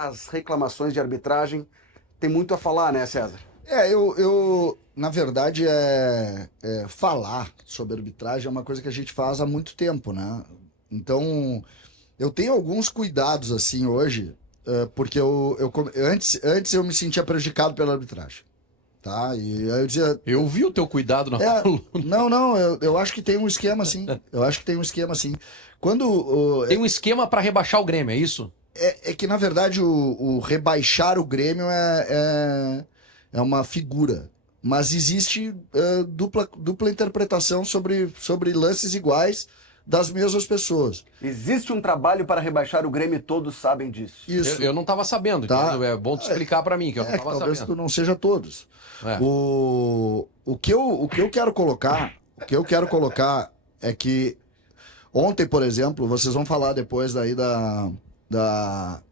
as reclamações de arbitragem tem muito a falar, né, César? Na verdade, falar sobre arbitragem é uma coisa que a gente faz há muito tempo, né? Então, eu tenho alguns cuidados, assim, hoje, porque antes eu me sentia prejudicado pela arbitragem, tá? E aí eu dizia... Eu vi o teu cuidado na coluna. Não, eu acho que tem um esquema, assim. Tem um esquema para rebaixar o Grêmio, é isso? É que, na verdade, o rebaixar o Grêmio é uma figura. Mas existe dupla interpretação sobre lances iguais das mesmas pessoas. Existe um trabalho para rebaixar o Grêmio e todos sabem disso. Isso. Eu não estava sabendo, Tá. então é bom tu explicar para mim, que eu não estava talvez sabendo. tu não seja todos. É. O que eu quero colocar, é que ontem, por exemplo, vocês vão falar depois daí da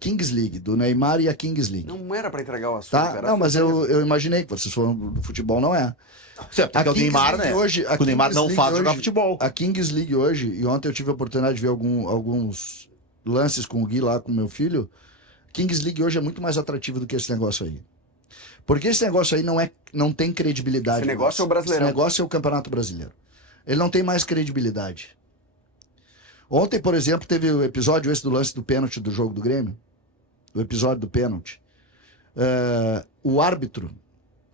Kings League, do Neymar e a Kings League. Não era para entregar o assunto. Tá? Era Não, mas surpresa. eu imaginei que vocês foram do futebol, não é. Certo, porque o Neymar, né? O Neymar não faz jogar futebol. A Kings League hoje, e ontem eu tive a oportunidade de ver alguns lances com o Gui lá, com o meu filho. Kings League hoje é muito mais atrativo do que esse negócio aí. Porque esse negócio aí não tem credibilidade. Esse negócio é o Brasileirão. Esse negócio é o Campeonato Brasileiro. Ele não tem mais credibilidade. Ontem, por exemplo, teve o episódio esse do lance do pênalti do jogo do Grêmio. O episódio do pênalti. O árbitro,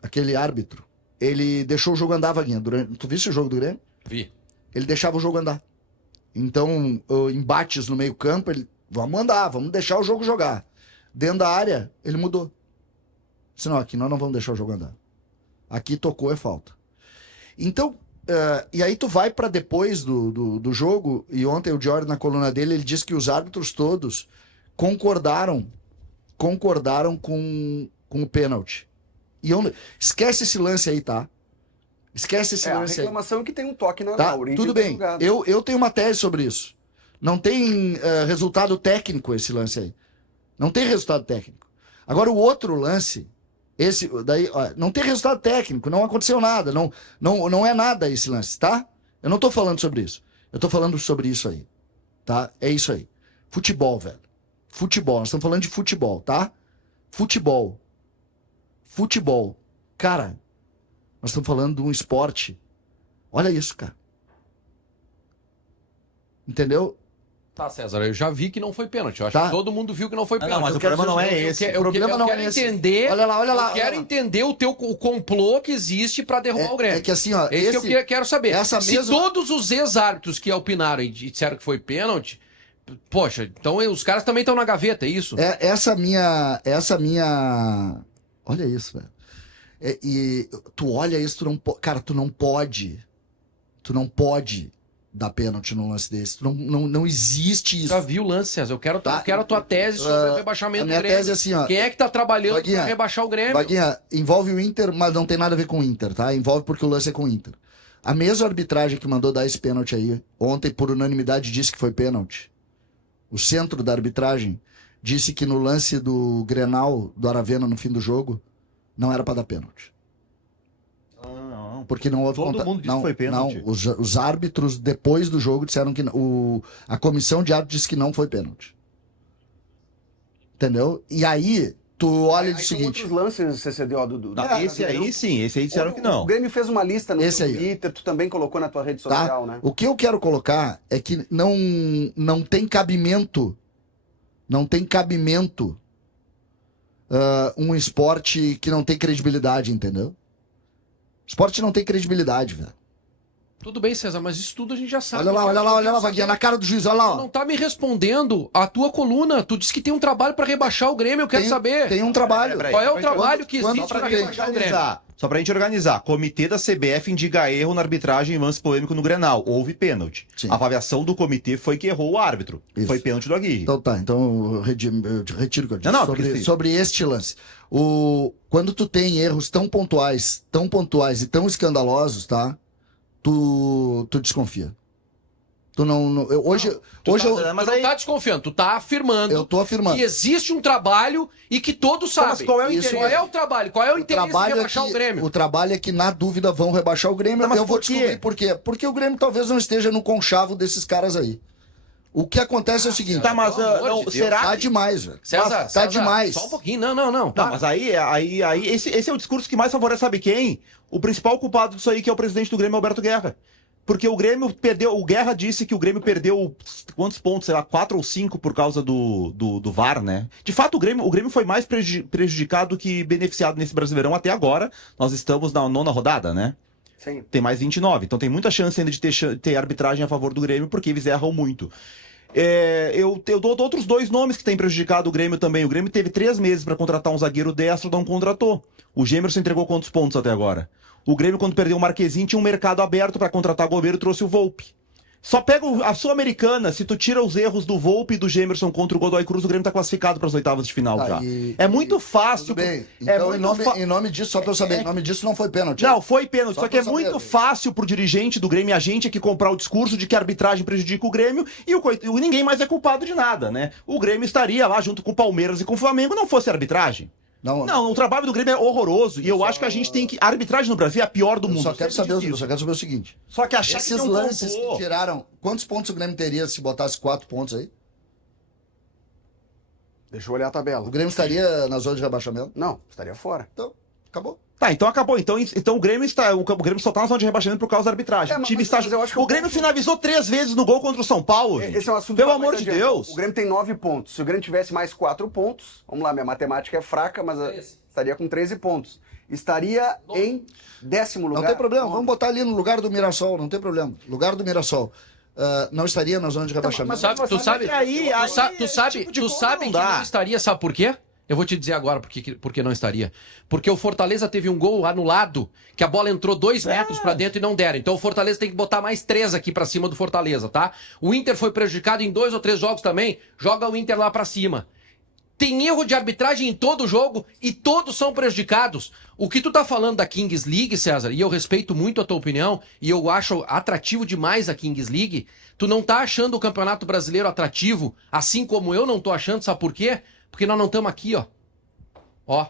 aquele árbitro, ele deixou o jogo andar, Vaguinha. Tu viste o jogo do Grêmio? Vi. Ele deixava o jogo andar. Então, embates no meio campo, vamos andar, vamos deixar o jogo jogar. Dentro da área, ele mudou. Disse, não, aqui nós não vamos deixar o jogo andar. Aqui tocou, é falta. Então, e aí tu vai para depois do jogo, e ontem o Jordan, na coluna dele, ele disse que os árbitros todos concordaram com o pênalti. E esquece esse lance aí, tá? Esquece esse A lance aí. reclamação é que tem um toque na Tá? origem Tudo do bem. julgado. Eu tenho uma tese sobre isso. Não tem resultado técnico esse lance aí. Não tem resultado técnico. Agora o outro lance, esse daí, ó, não tem resultado técnico, não aconteceu nada, não é nada esse lance, tá? Eu não tô falando sobre isso. Eu tô falando sobre isso aí, tá? É isso aí. Futebol, velho. Futebol, nós estamos falando de futebol, tá? Futebol. Cara, nós estamos falando de um esporte. Olha isso, cara. Entendeu? Tá, César, eu já vi que não foi pênalti. Eu acho Tá. que todo mundo viu que não foi pênalti. Não, mas o problema não é esse. Eu quero entender. Olha lá. Eu quero entender o complô que existe pra derrubar o Grêmio. É que assim, ó. Esse que eu quero saber. Se mesma- todos os ex-árbitros que opinaram e disseram que foi pênalti, poxa, então os caras também estão na gaveta, é isso? Essa minha. Olha isso, velho. E tu olha isso, cara, tu não pode dar pênalti num lance desse. Não existe isso. Já vi o lance, César. Eu quero a tua tese sobre o rebaixamento A do minha Grêmio. tese é assim, ó. Quem é que tá trabalhando Vaguinha, pra rebaixar o Grêmio? Vaguinha, envolve o Inter, mas não tem nada a ver com o Inter, tá? Envolve porque o lance é com o Inter. A mesma arbitragem que mandou dar esse pênalti aí, ontem, por unanimidade, disse que foi pênalti. O centro da arbitragem disse que no lance do Grenal, do Aravena, no fim do jogo, não era pra dar pênalti. Não. Porque não houve Todo mundo disse que foi pênalti. Não, os árbitros, depois do jogo, disseram que... a comissão de árbitros disse que não foi pênalti. Entendeu? E aí, tu olha o Aí seguinte... tem outros lances, CCDO, do Esse aí sim, esse aí disseram que O não. Grêmio fez uma lista no Esse seu aí. Twitter, tu também colocou na tua rede Tá? social, né? O que eu quero colocar é que não tem cabimento, um esporte que não tem credibilidade, entendeu? Esporte não tem credibilidade, velho. Tudo bem, César, mas isso tudo a gente já sabe. Olha lá, Vaguinha, na cara do juiz, olha lá, Tu ó. não tá me respondendo a tua coluna. Tu disse que tem um trabalho pra rebaixar o Grêmio, eu quero saber. Tem um trabalho. Peraí, Qual é o Quando- trabalho que quando existe pra pra quem? rebaixar o Grêmio? Só pra gente organizar. Comitê da CBF indica erro na arbitragem em lance polêmico no Grenal. Houve pênalti. Sim. A avaliação do comitê foi que errou o árbitro. Isso. Foi pênalti do Aguirre. Então tá, então eu retiro o que eu disse. Não, porque sim. Sobre este lance. Quando tu tem erros tão pontuais e tão escandalosos, tá? Tu desconfia. Tu não. Hoje Mas Tu aí- não tá desconfiando, tu tá afirmando eu tô afirmando. que existe um trabalho e que todos sabem. Mas qual é o Isso- interesse? Qual é o trabalho? Qual é o interesse de trabalho rebaixar o Grêmio? O trabalho é que, na dúvida, vão rebaixar o Grêmio. Não, mas eu vou por quê? descobrir por quê. Porque o Grêmio talvez não esteja no conchavo desses caras aí. O que acontece é o seguinte. Tá, mas Pelo amor não, de Deus. será Tá que... demais, velho. César, Tá demais. Só um pouquinho. Não. Não, mas aí esse é o discurso que mais favorece, sabe quem? O principal culpado disso aí, que é o presidente do Grêmio, Alberto Guerra. Porque o Grêmio perdeu, o Guerra disse que o Grêmio perdeu quantos pontos, sei lá, 4 ou 5 por causa do VAR, né? De fato, o Grêmio foi mais prejudicado que beneficiado nesse Brasileirão até agora. Nós estamos na 9ª rodada, né? Sim. Tem mais 29, então tem muita chance ainda de ter arbitragem a favor do Grêmio, porque eles erram muito. Eu dou outros 2 nomes que têm prejudicado o Grêmio também. O Grêmio teve 3 meses para contratar um zagueiro destro, não contratou. O Gemerson entregou quantos pontos até agora? O Grêmio, quando perdeu o Marquezinho, tinha um mercado aberto para contratar goleiro e trouxe o Volpi. Só pega a Sul-Americana, se tu tira os erros do Volpi e do Gemerson contra o Godoy Cruz, o Grêmio tá classificado para as oitavas de final já. É muito fácil. Tudo bem. É Então, muito em nome disso, só pra eu saber, em nome disso não foi pênalti. Não, foi pênalti. Só Só que é pra saber. muito fácil pro dirigente do Grêmio e a gente aqui comprar o discurso de que a arbitragem prejudica o Grêmio e ninguém mais é culpado de nada, né? O Grêmio estaria lá junto com o Palmeiras e com o Flamengo, não fosse a arbitragem. Não, o trabalho do Grêmio é horroroso. E eu acho que a gente tem que. A arbitragem no Brasil é a pior do mundo. Eu só quero saber o seguinte. Só que achar Esses que tem um lances complô. que tiraram. Quantos pontos o Grêmio teria se botasse 4 pontos aí? Deixa eu olhar a O tabela. Grêmio estaria na zona de rebaixamento? Não, estaria fora. Então, acabou. Tá, então acabou. Então o Grêmio está. O Grêmio só tá na zona de rebaixamento por causa da arbitragem. É, O time mas está. eu acho que O Grêmio finalizou 3 vezes no gol contra o São Paulo. Gente. Esse é um assunto Pelo que vai amor mais de adiante. Deus. O Grêmio tem 9 pontos. Se o Grêmio tivesse mais 4 pontos, vamos lá, minha matemática é fraca, mas estaria com 13 pontos. Estaria em 10º lugar. Não tem problema, vamos botar ali no lugar do Mirassol, não tem problema. Lugar do Mirassol. Não estaria na zona de rebaixamento. Tu sabe tipo de tu coisa sabe não que dá. não estaria, sabe por quê? Eu vou te dizer agora por que não estaria. Porque o Fortaleza teve um gol anulado, que a bola entrou 2 metros pra dentro e não deram. Então o Fortaleza tem que botar mais 3 aqui pra cima do Fortaleza, tá? O Inter foi prejudicado em 2 ou 3 jogos também, joga o Inter lá pra cima. Tem erro de arbitragem em todo jogo e todos são prejudicados. O que tu tá falando da Kings League, César, e eu respeito muito a tua opinião, e eu acho atrativo demais a Kings League, tu não tá achando o Campeonato Brasileiro atrativo, assim como eu não tô achando, sabe por quê? Porque nós não estamos aqui, ó. Ó.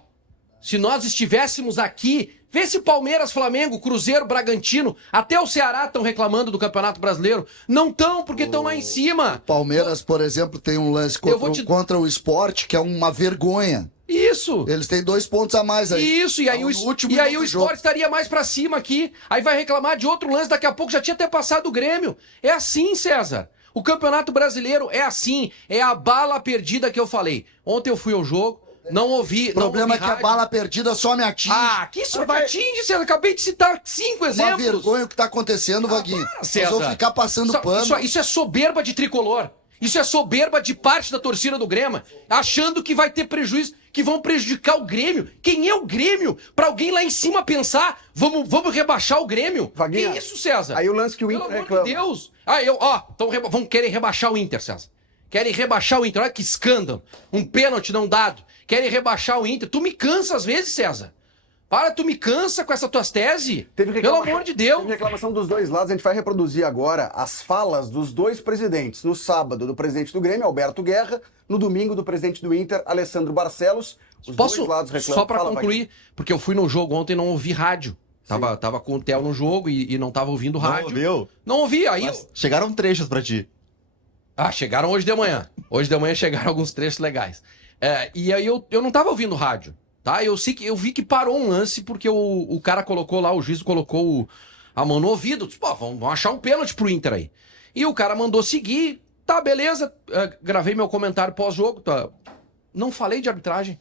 Se nós estivéssemos aqui, vê se Palmeiras, Flamengo, Cruzeiro, Bragantino, até o Ceará estão reclamando do Campeonato Brasileiro. Não estão, porque estão lá em cima. Palmeiras, por exemplo, tem um lance contra o Sport, que é uma vergonha. Isso. Eles têm 2 pontos a mais aí. Isso, e aí, No último o minuto do jogo. Sport estaria mais pra cima aqui. Aí vai reclamar de outro lance, daqui a pouco já tinha até passado o Grêmio. É assim, César. O Campeonato Brasileiro é assim. É a bala perdida que eu falei. Ontem eu fui ao jogo, não ouvi. O problema é que a rádio. bala perdida só me atinge. Ah, que isso me atinge, César? Acabei de citar 5 Uma exemplos. vergonha o que tá acontecendo, Vaguinho. para, Nós César. vamos ficar passando pano. Isso é soberba de tricolor. Isso é soberba de parte da torcida do Grêmio, achando que vai ter prejuízo, que vão prejudicar o Grêmio. Quem é o Grêmio? Pra alguém lá em cima pensar, vamos rebaixar o Grêmio. Vaguinha, que isso, César? aí o lance que o Pelo Inter amor reclama. de Deus. Vão querer rebaixar o Inter, César. Querem rebaixar o Inter. Olha que escândalo. Um pênalti não dado. Querem rebaixar o Inter. Tu me cansa às vezes, César. Para, tu me cansa com essas tuas teses. Pelo amor de Deus. Teve reclamação dos dois lados. A gente vai reproduzir agora as falas dos dois presidentes. No sábado, do presidente do Grêmio, Alberto Guerra. No domingo, do presidente do Inter, Alessandro Barcelos. Os dois lados reclamam. Só pra concluir, porque eu fui no jogo ontem e não ouvi rádio. Tava com o Theo no jogo e não tava ouvindo rádio. Ouviu? Não ouvi, aí... Mas chegaram trechos pra ti. Ah, chegaram hoje de manhã. Hoje de manhã chegaram alguns trechos legais. E aí eu não tava ouvindo rádio, tá? Eu vi que parou um lance porque o cara colocou lá, o juiz colocou a mão no ouvido. Disse, pô, vamos achar um pênalti pro Inter aí. E o cara mandou seguir. Tá, beleza. Gravei meu comentário pós-jogo. Tá. Não falei de arbitragem.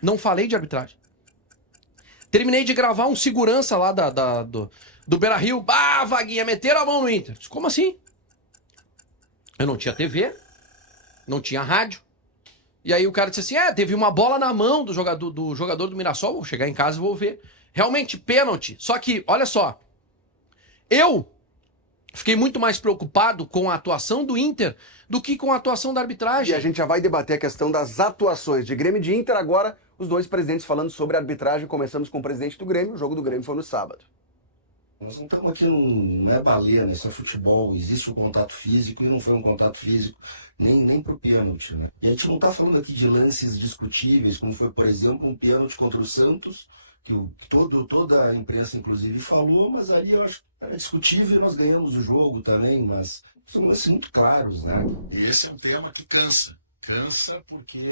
Não falei de arbitragem. Terminei de gravar um segurança lá do Beira-Rio. Ah, Vaguinha, meteram a mão no Inter. Disse, como assim? Eu não tinha TV, não tinha rádio. E aí o cara disse assim, teve uma bola na mão do jogador do Mirassol, vou chegar em casa e vou ver. Realmente, pênalti. Só que, olha só, eu fiquei muito mais preocupado com a atuação do Inter do que com a atuação da arbitragem. E a gente já vai debater a questão das atuações de Grêmio e de Inter agora, os dois presidentes falando sobre a arbitragem. Começamos com o presidente do Grêmio, o jogo do Grêmio foi no sábado. Nós não estamos aqui, não é baleia, isso é futebol, existe um contato físico e não foi um contato físico nem pro pênalti, né? E a gente não está falando aqui de lances discutíveis, como foi, por exemplo, um pênalti contra o Santos, toda a imprensa, inclusive, falou, mas ali eu acho que era discutível, nós ganhamos o jogo também, mas são lances muito claros, né? Esse é um tema que cansa. Cansa porque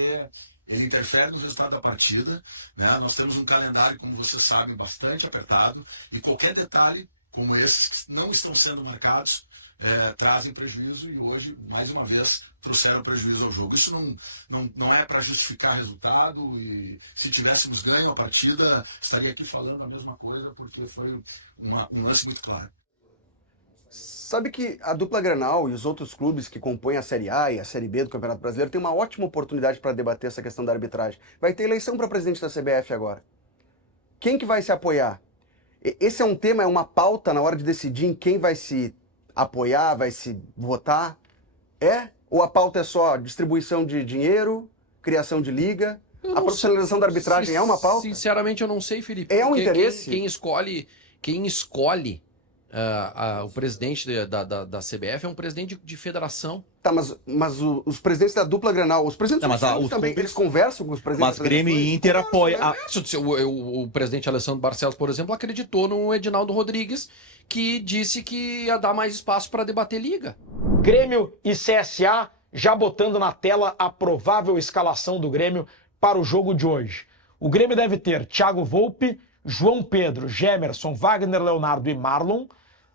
ele interfere no resultado da partida, né? Nós temos um calendário, como você sabe, bastante apertado, e qualquer detalhe, como esses que não estão sendo marcados, trazem prejuízo, e hoje, mais uma vez, trouxeram prejuízo ao jogo. Isso não é para justificar resultado, e se tivéssemos ganho a partida, estaria aqui falando a mesma coisa, porque foi um lance muito claro. Sabe que a dupla Grenal e os outros clubes que compõem a Série A e a Série B do Campeonato Brasileiro têm uma ótima oportunidade para debater essa questão da arbitragem. Vai ter eleição para presidente da CBF agora. Quem que vai se apoiar? Esse é um tema, é uma pauta na hora de decidir em quem vai se apoiar, vai se votar? Ou a pauta é só distribuição de dinheiro, criação de liga? A profissionalização da arbitragem é uma pauta? Sinceramente, eu não sei, Felipe. É um porque interesse? Quem escolhe o presidente da CBF é um presidente de federação. Tá, mas os presidentes da dupla Grenal, os presidentes Não, dos mas clubes também, eles conversam com os presidentes Mas das Grêmio e federações? Inter apoia. O presidente Alessandro Barcelos, por exemplo, acreditou no Edinaldo Rodrigues, que disse que ia dar mais espaço para debater liga. Grêmio e CSA já botando na tela a provável escalação do Grêmio para o jogo de hoje. O Grêmio deve ter Thiago Volpe, João Pedro, Gemerson, Wagner Leonardo e Marlon,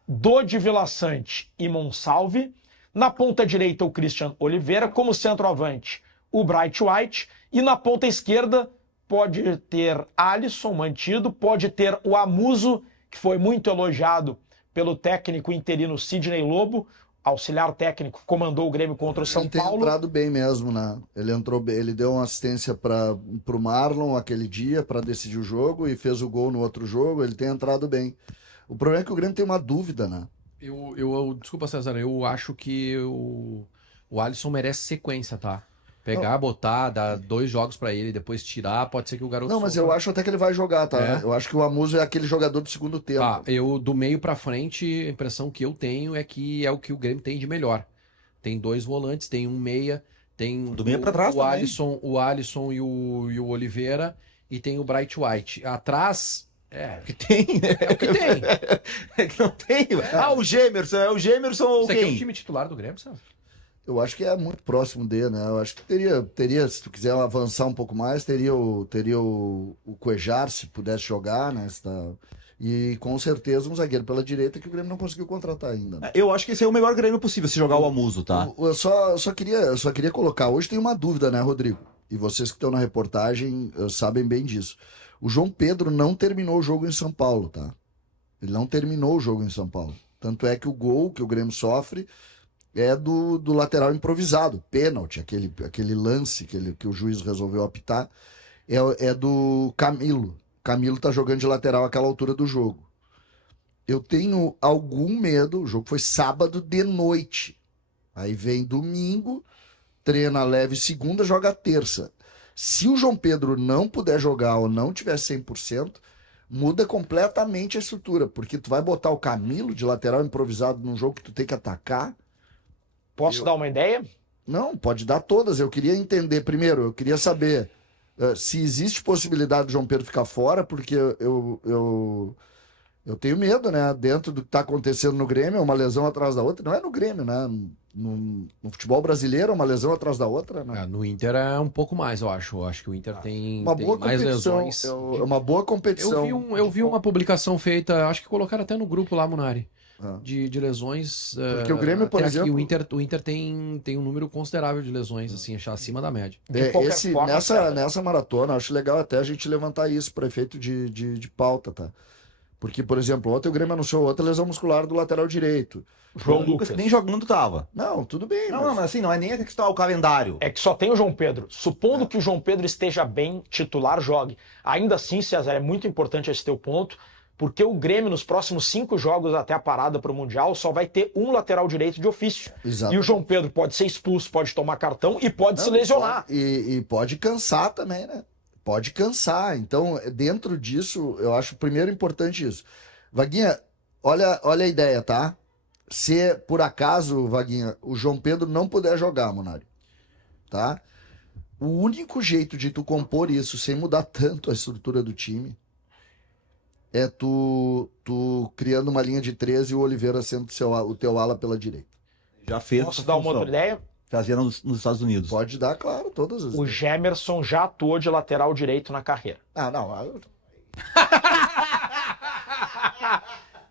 Dodi Vila Sante e Monsalve. Na ponta direita, o Christian Oliveira. Como centroavante, o Bright White. E na ponta esquerda, pode ter Alisson mantido, pode ter o Amuso, que foi muito elogiado pelo técnico interino Sidney Lobo, auxiliar técnico, comandou o Grêmio contra o São Paulo. Ele tem entrado bem mesmo, né? Ele entrou bem, ele deu uma assistência para o Marlon aquele dia para decidir o jogo e fez o gol no outro jogo. Ele tem entrado bem. O problema é que o Grêmio tem uma dúvida, né? Desculpa, César, eu acho que o Alisson merece sequência, tá? Pegar, botar, dar 2 jogos pra ele, depois tirar, pode ser que o garoto... Não, mas sofra. eu acho até que ele vai jogar, tá? É? Eu acho que o Amuso é aquele jogador do segundo tempo. Tá, do meio pra frente, a impressão que eu tenho é que é o que o Grêmio tem de melhor. Tem 2 volantes, tem um meia, tem Do meio pra trás o também. Alisson e o Oliveira, e tem o Bright White. Atrás... Que tem, né? É o que tem. É que não tem. O Gemerson. É o Gemerson ou Isso aqui é o quem? time titular do Grêmio, sabe? Eu acho que é muito próximo dele, né? Eu acho que teria, se tu quiser avançar um pouco mais, teria o Cuejar, se pudesse jogar, né? E com certeza um zagueiro pela direita que o Grêmio não conseguiu contratar ainda. Né? Eu acho que esse é o melhor Grêmio possível, se jogar o Amuso, tá? Eu só queria colocar, hoje tem uma dúvida, né, Rodrigo? E vocês que estão na reportagem sabem bem disso. O João Pedro não terminou o jogo em São Paulo, tá? Ele não terminou o jogo em São Paulo. Tanto é que o gol que o Grêmio sofre é do lateral improvisado, pênalti, aquele lance que o juiz resolveu apitar, é do Camilo. Camilo tá jogando de lateral àquela altura do jogo. Eu tenho algum medo, o jogo foi sábado de noite. Aí vem domingo, treina leve segunda, joga terça. Se o João Pedro não puder jogar ou não tiver 100%, muda completamente a estrutura, porque tu vai botar o Camilo de lateral improvisado num jogo que tu tem que atacar. Posso dar uma ideia? Não, pode dar todas. Eu queria entender, primeiro, eu queria saber se existe possibilidade do João Pedro ficar fora, porque eu tenho medo, né? Dentro do que está acontecendo no Grêmio, é uma lesão atrás da outra. Não é no Grêmio, né? No futebol brasileiro, é uma lesão atrás da outra, né? No Inter é um pouco mais, eu acho. Eu acho que o Inter tem Uma boa mais competição. lesões. É uma boa competição. Eu vi uma publicação feita, acho que colocaram até no grupo lá, Munari, de lesões. Porque o Grêmio, por até aqui, exemplo... o Inter tem um número considerável de lesões, assim, acima da média. De qualquer forma, nessa maratona, acho legal até a gente levantar isso para efeito de pauta, tá? Porque, por exemplo, ontem o Grêmio anunciou outra lesão muscular do lateral direito. João Lucas. Nem jogando tava. Não, tudo bem. Não, mas assim, não é nem a questão o calendário. É que só tem o João Pedro. Supondo que o João Pedro esteja bem, titular, jogue. Ainda assim, César, é muito importante esse teu ponto, porque o Grêmio, nos próximos 5 jogos até a parada para o Mundial, só vai ter um lateral direito de ofício. Exato. E o João Pedro pode ser expulso, pode tomar cartão e pode se lesionar. E pode cansar também, né? Pode cansar. Então, dentro disso, eu acho primeiro importante isso. Vaguinha, olha a ideia, tá? Se por acaso, Vaguinha, o João Pedro não puder jogar, Munari, tá? O único jeito de tu compor isso sem mudar tanto a estrutura do time é tu criando uma linha de 13 e o Oliveira sendo o teu ala pela direita. Já fez. Posso essa dar uma função. outra ideia? Fazia nos Estados Unidos. Pode dar, claro, todas as. O Gemerson já atuou de lateral direito na carreira. Ah, não.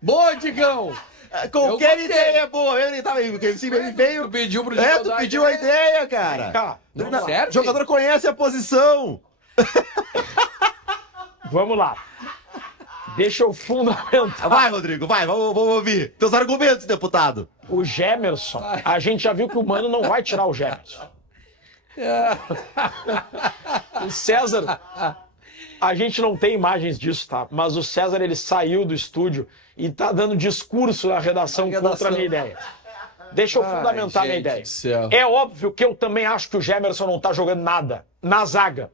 Boa, Digão! Qualquer gostei. ideia é boa. Ele veio. Tu pediu pro É, Digão tu dar pediu a ideia, cara. Cá, Não serve? O jogador conhece a posição. vamos lá. Deixa eu fundamentar. Vai, Rodrigo, vai, vamos ouvir. Teus argumentos, deputado. O Gemerson, a gente já viu que o Mano não vai tirar o Gemerson. O César, a gente não tem imagens disso, tá? Mas o César, ele saiu do estúdio e tá dando discurso na redação contra a minha ideia. Deixa eu fundamentar a minha gente ideia. do céu. É óbvio que eu também acho que o Gemerson não tá jogando nada na zaga.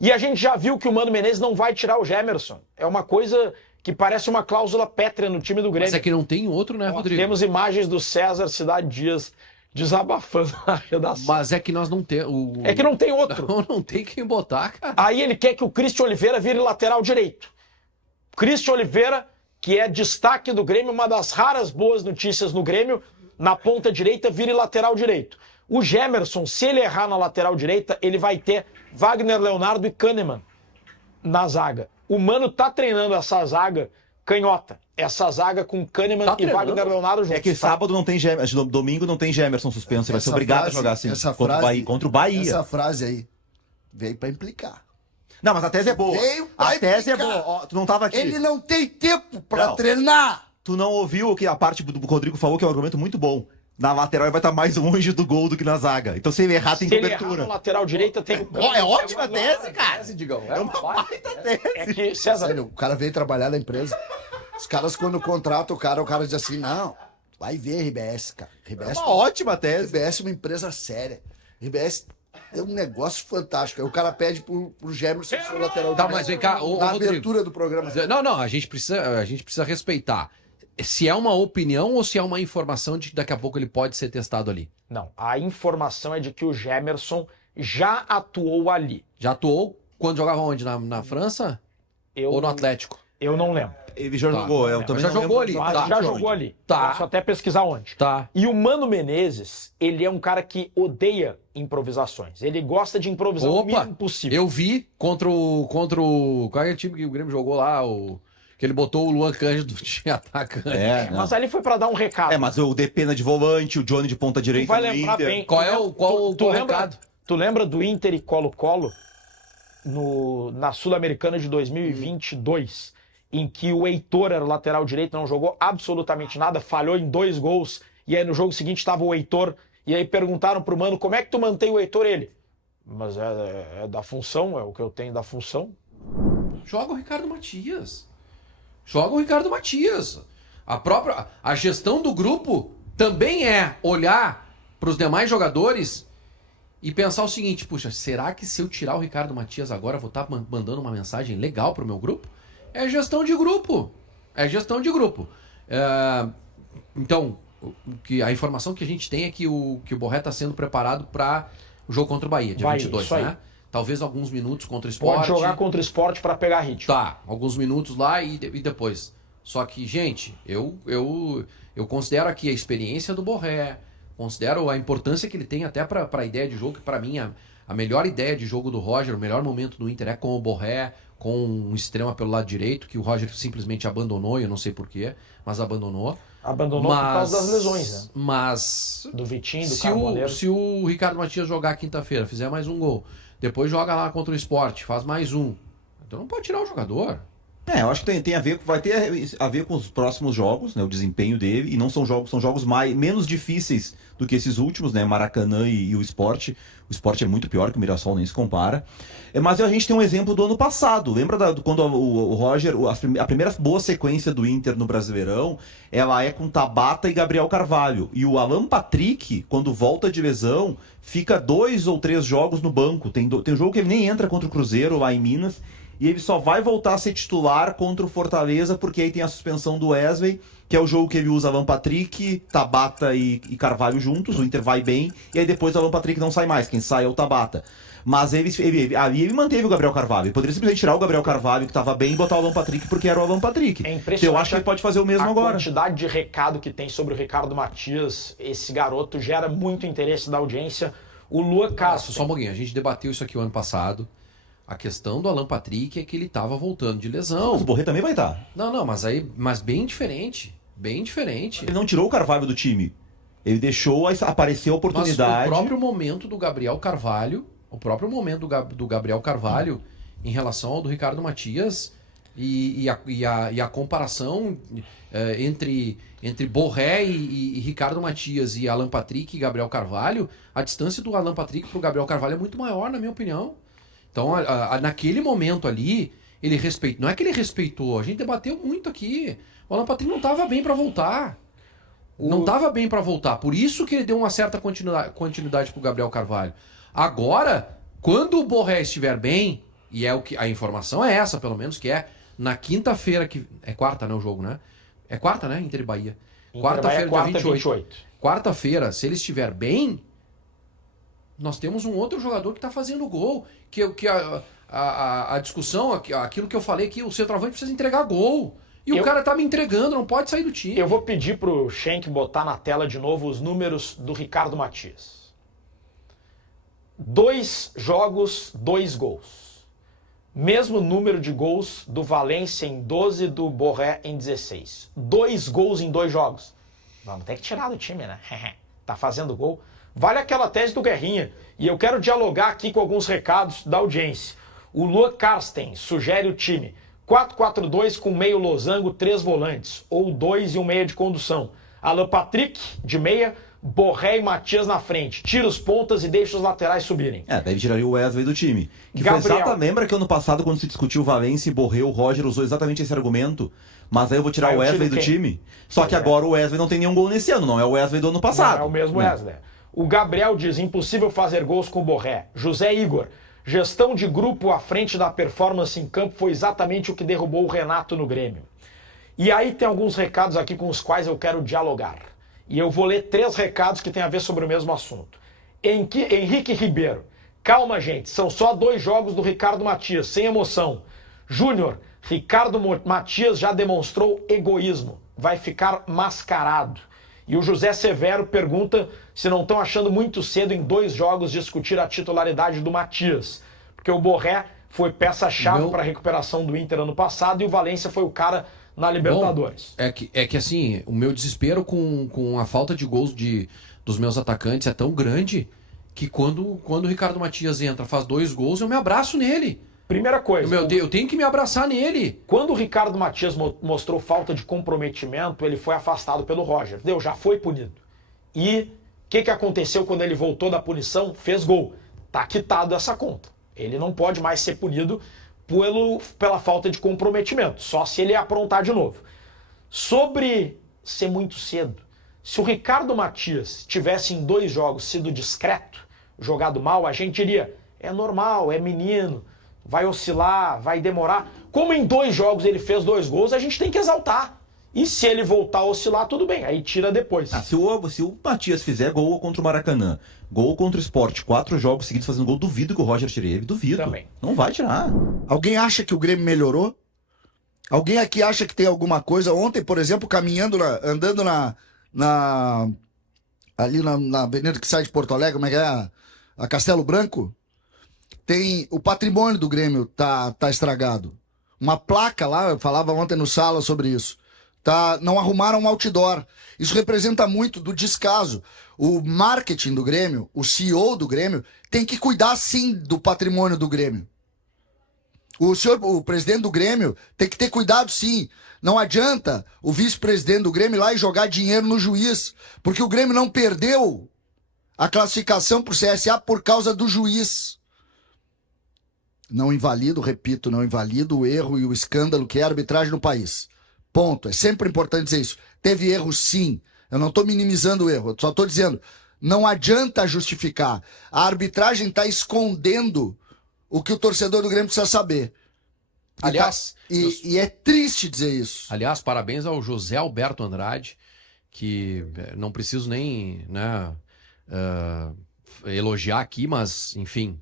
E a gente já viu que o Mano Menezes não vai tirar o Gemerson. É uma coisa que parece uma cláusula pétrea no time do Grêmio. Mas é que não tem outro, né, Rodrigo? Temos imagens do César Cidade Dias desabafando na redação. Mas é que nós não temos... É que não tem outro. Não tem quem botar, cara. Aí ele quer que o Christian Oliveira vire lateral direito. Christian Oliveira, que é destaque do Grêmio, uma das raras boas notícias no Grêmio, na ponta direita, vire lateral direito. O Gemerson, se ele errar na lateral direita, ele vai ter Wagner Leonardo e Kahneman na zaga. O Mano tá treinando essa zaga canhota. Essa zaga com Kahneman Tá e treinando? Wagner Leonardo juntos. É que tá? sábado não tem Gemerson, domingo não tem Gemerson suspenso. Ele vai ser Essa obrigado frase- a jogar assim. essa Contra o frase- Bahia. Contra o Bahia. Essa frase aí veio pra implicar. Não, mas a tese é boa. Veio pra A tese é implicar. boa. Ó, tu não tava aqui. Ele não tem tempo pra Não. treinar. Tu não ouviu o que a parte do Rodrigo falou, que é um argumento muito bom. Na lateral ele vai estar mais longe do gol do que na zaga. Então se ele errar, tem Se ele errar cobertura. na lateral direita, tem o Ó, é ótima tese, cara. Digão. É uma baita tese. É que, César, Sério, o cara veio trabalhar na empresa. Os caras, quando contratam o cara diz assim, não, vai ver RBS, cara. É RBS, uma ótima tese. RBS é uma empresa séria. RBS é um negócio fantástico. Aí o cara pede pro Gemerson ser o lateral Tá, direito mas vem cá, ô, na Rodrigo. abertura do programa. Não, a gente precisa respeitar. Se é uma opinião ou se é uma informação de que daqui a pouco ele pode ser testado ali? não. A informação é de que o Gemerson já atuou ali. Já atuou quando jogava onde? Na França? Ou no Atlético? Eu não lembro. Ele já Tá. jogou, eu também Já não jogou lembro ali, Mas tá. já exatamente jogou onde. ali. Tá. Posso até pesquisar onde. Tá. E o Mano Menezes, ele é um cara que odeia improvisações. Ele gosta de improvisar o Opa, mínimo possível. eu vi contra o... Qual é o time que o Grêmio jogou lá? Que ele botou o Luan Cândido de atacante. É, não. Mas ali foi pra dar um recado. É, mas o Depena de volante, o Johnny de ponta Tu direita vai no lembrar Inter. bem. Qual é o lembra, recado? Tu lembra do Inter e Colo-Colo na Sul-Americana de 2022, em que o Heitor era o lateral direito, não jogou absolutamente nada, falhou em 2 gols, e aí no jogo seguinte estava o Heitor, e aí perguntaram pro Mano, como é que tu mantém o Heitor? Ele, mas é da função, é o que eu tenho da função. Joga o Ricardo Matias. A gestão do grupo também é olhar para os demais jogadores e pensar o seguinte, puxa, será que se eu tirar o Ricardo Matias agora eu vou estar mandando uma mensagem legal pro meu grupo? É gestão de grupo. Então, a informação que a gente tem é que o Borré está sendo preparado para o jogo contra o Bahia, dia 22, isso aí. né? Talvez alguns minutos contra o Sport. Pode jogar contra o Sport para pegar ritmo. Tá, alguns minutos lá e depois. Só que, gente, eu considero aqui a experiência do Borré, considero a importância que ele tem até para a ideia de jogo, que para mim a melhor ideia de jogo do Roger, o melhor momento do Inter é com o Borré, com um extrema pelo lado direito, que o Roger simplesmente abandonou, eu não sei porquê, mas abandonou. Abandonou por causa das lesões, né? Mas Do Vitinho, do Carboneiro. se o Ricardo Matias jogar quinta-feira, fizer mais um gol, depois joga lá contra o Sport, faz mais um, então não pode tirar o jogador. É, eu acho que tem a ver, vai ter a ver com os próximos jogos, né, o desempenho dele, e não são jogos menos difíceis do que esses últimos, né, Maracanã e o Sport. O Sport é muito pior que o Mirassol, nem se compara. Mas a gente tem um exemplo do ano passado. Lembra quando o Roger, a primeira boa sequência do Inter no Brasileirão, ela é com Tabata e Gabriel Carvalho. E o Alan Patrick, quando volta de lesão, fica 2 ou 3 jogos no banco. Tem um jogo que ele nem entra contra o Cruzeiro lá em Minas. e ele só vai voltar a ser titular contra o Fortaleza, porque aí tem a suspensão do Wesley, que é o jogo que ele usa Alan Patrick, Tabata e Carvalho juntos, o Inter vai bem, e aí depois o Alan Patrick não sai mais, quem sai é o Tabata. Mas ele manteve o Gabriel Carvalho. Ele poderia simplesmente tirar o Gabriel Carvalho, que estava bem, e botar o Alan Patrick, porque era o Alan Patrick. É impressionante. Eu acho que ele pode fazer o mesmo agora. A quantidade de recado que tem sobre o Ricardo Matias, esse garoto, gera muito interesse da audiência. O Lua Castro. Só um pouquinho, a gente debateu isso aqui o ano passado. A questão do Alan Patrick é que ele estava voltando de lesão. Mas o Borré também vai estar. Não, mas bem diferente. Bem diferente. Ele não tirou o Carvalho do time. Ele deixou aparecer a oportunidade. Mas o próprio momento do Gabriel Carvalho, do Gabriel Carvalho em relação ao do Ricardo Matias e a comparação entre Borré e Ricardo Matias e Alan Patrick e Gabriel Carvalho, a distância do Alan Patrick para o Gabriel Carvalho é muito maior, na minha opinião. Então, naquele momento ali, ele respeitou. Não é que ele respeitou, a gente debateu muito aqui. O Alan Patrick não estava bem para voltar. Não estava bem para voltar. Por isso que ele deu uma certa continuidade para o Gabriel Carvalho. Agora, quando o Borré estiver bem, e é o que a informação é essa, pelo menos, que é na quinta-feira, que é quarta, né, o jogo, né? É quarta, né? Inter e Bahia. Quarta-feira, dia 28. Quarta-feira, se ele estiver bem, nós temos um outro jogador que está fazendo gol. Que a discussão, aquilo que eu falei aqui, o centroavante precisa entregar gol. E o cara tá me entregando, não pode sair do time. Eu vou pedir pro Schenck botar na tela de novo os números do Ricardo Matias. 2 jogos, 2 gols. Mesmo número de gols do Valência em 12, do Borré em 16. 2 gols em 2 jogos. Vamos ter que tirar do time, né? Tá fazendo gol. Vale aquela tese do Guerrinha. E eu quero dialogar aqui com alguns recados da audiência. O Lua Karsten sugere o time 4-4-2 com meio losango, 3 volantes. Ou 2 e um meia de condução. Alan Patrick de meia, Borré e Matias na frente. Tira os pontas e deixa os laterais subirem. Daí tiraria o Wesley do time. Que Gabriel. Lembra que ano passado, quando se discutiu o Valência e Borré, o Roger usou exatamente esse argumento? Mas aí eu vou tirar o Wesley do time? Só que agora o Wesley não tem nenhum gol nesse ano, não é o Wesley do ano passado. Não é o mesmo Wesley. O Gabriel diz, impossível fazer gols com o Borré. José Igor, gestão de grupo à frente da performance em campo foi exatamente o que derrubou o Renato no Grêmio. E aí tem alguns recados aqui com os quais eu quero dialogar. E eu vou ler 3 recados que têm a ver sobre o mesmo assunto. Henrique Ribeiro. Calma, gente, são só 2 jogos do Ricardo Matias, sem emoção. Júnior, Ricardo Matias já demonstrou egoísmo. Vai ficar mascarado. E o José Severo pergunta se não estão achando muito cedo em 2 jogos discutir a titularidade do Matias. Porque o Borré foi peça-chave para a recuperação do Inter ano passado e o Valência foi o cara na Libertadores. Bom, é que assim, o meu desespero com a falta de gols dos meus atacantes é tão grande que quando o Ricardo Matias entra, faz 2 gols, eu me abraço nele. Primeira coisa, eu tenho que me abraçar nele. Quando o Ricardo Matias mostrou falta de comprometimento, ele foi afastado pelo Roger. Já foi punido. E o que aconteceu quando ele voltou da punição? Fez gol. Tá quitado essa conta. Ele não pode mais ser punido pela falta de comprometimento, só se ele aprontar de novo. Sobre ser muito cedo, se o Ricardo Matias tivesse em 2 jogos sido discreto, jogado mal, a gente diria, é normal, é menino, vai oscilar, vai demorar. Como em 2 jogos ele fez 2 gols, a gente tem que exaltar. E se ele voltar a oscilar, tudo bem, aí tira depois. Se o Matias fizer gol contra o Maracanã, gol contra o Sport, 4 jogos seguidos fazendo gol, duvido que o Roger tire ele, duvido. Também. Não vai tirar. Alguém acha que o Grêmio melhorou? Alguém aqui acha que tem alguma coisa? Ontem, por exemplo, andando ali na avenida que sai de Porto Alegre, como é que é? A Castelo Branco, tem o patrimônio do Grêmio tá estragado. Uma placa lá, eu falava ontem no Sala sobre isso. Não arrumaram um outdoor. Isso representa muito do descaso. O marketing do Grêmio, o CEO do Grêmio, tem que cuidar sim do patrimônio do Grêmio. O presidente do Grêmio tem que ter cuidado sim. Não adianta o vice-presidente do Grêmio ir lá e jogar dinheiro no juiz, porque o Grêmio não perdeu a classificação pro CSA por causa do juiz. Não invalido, repito, não invalido o erro e o escândalo que é a arbitragem no país. Ponto. É sempre importante dizer isso. Teve erro, sim. Eu não estou minimizando o erro. Eu só estou dizendo, não adianta justificar. A arbitragem está escondendo o que o torcedor do Grêmio precisa saber. Aliás, E é triste dizer isso. aliás, parabéns ao José Alberto Andrade, que não preciso nem, né, elogiar aqui, mas, enfim,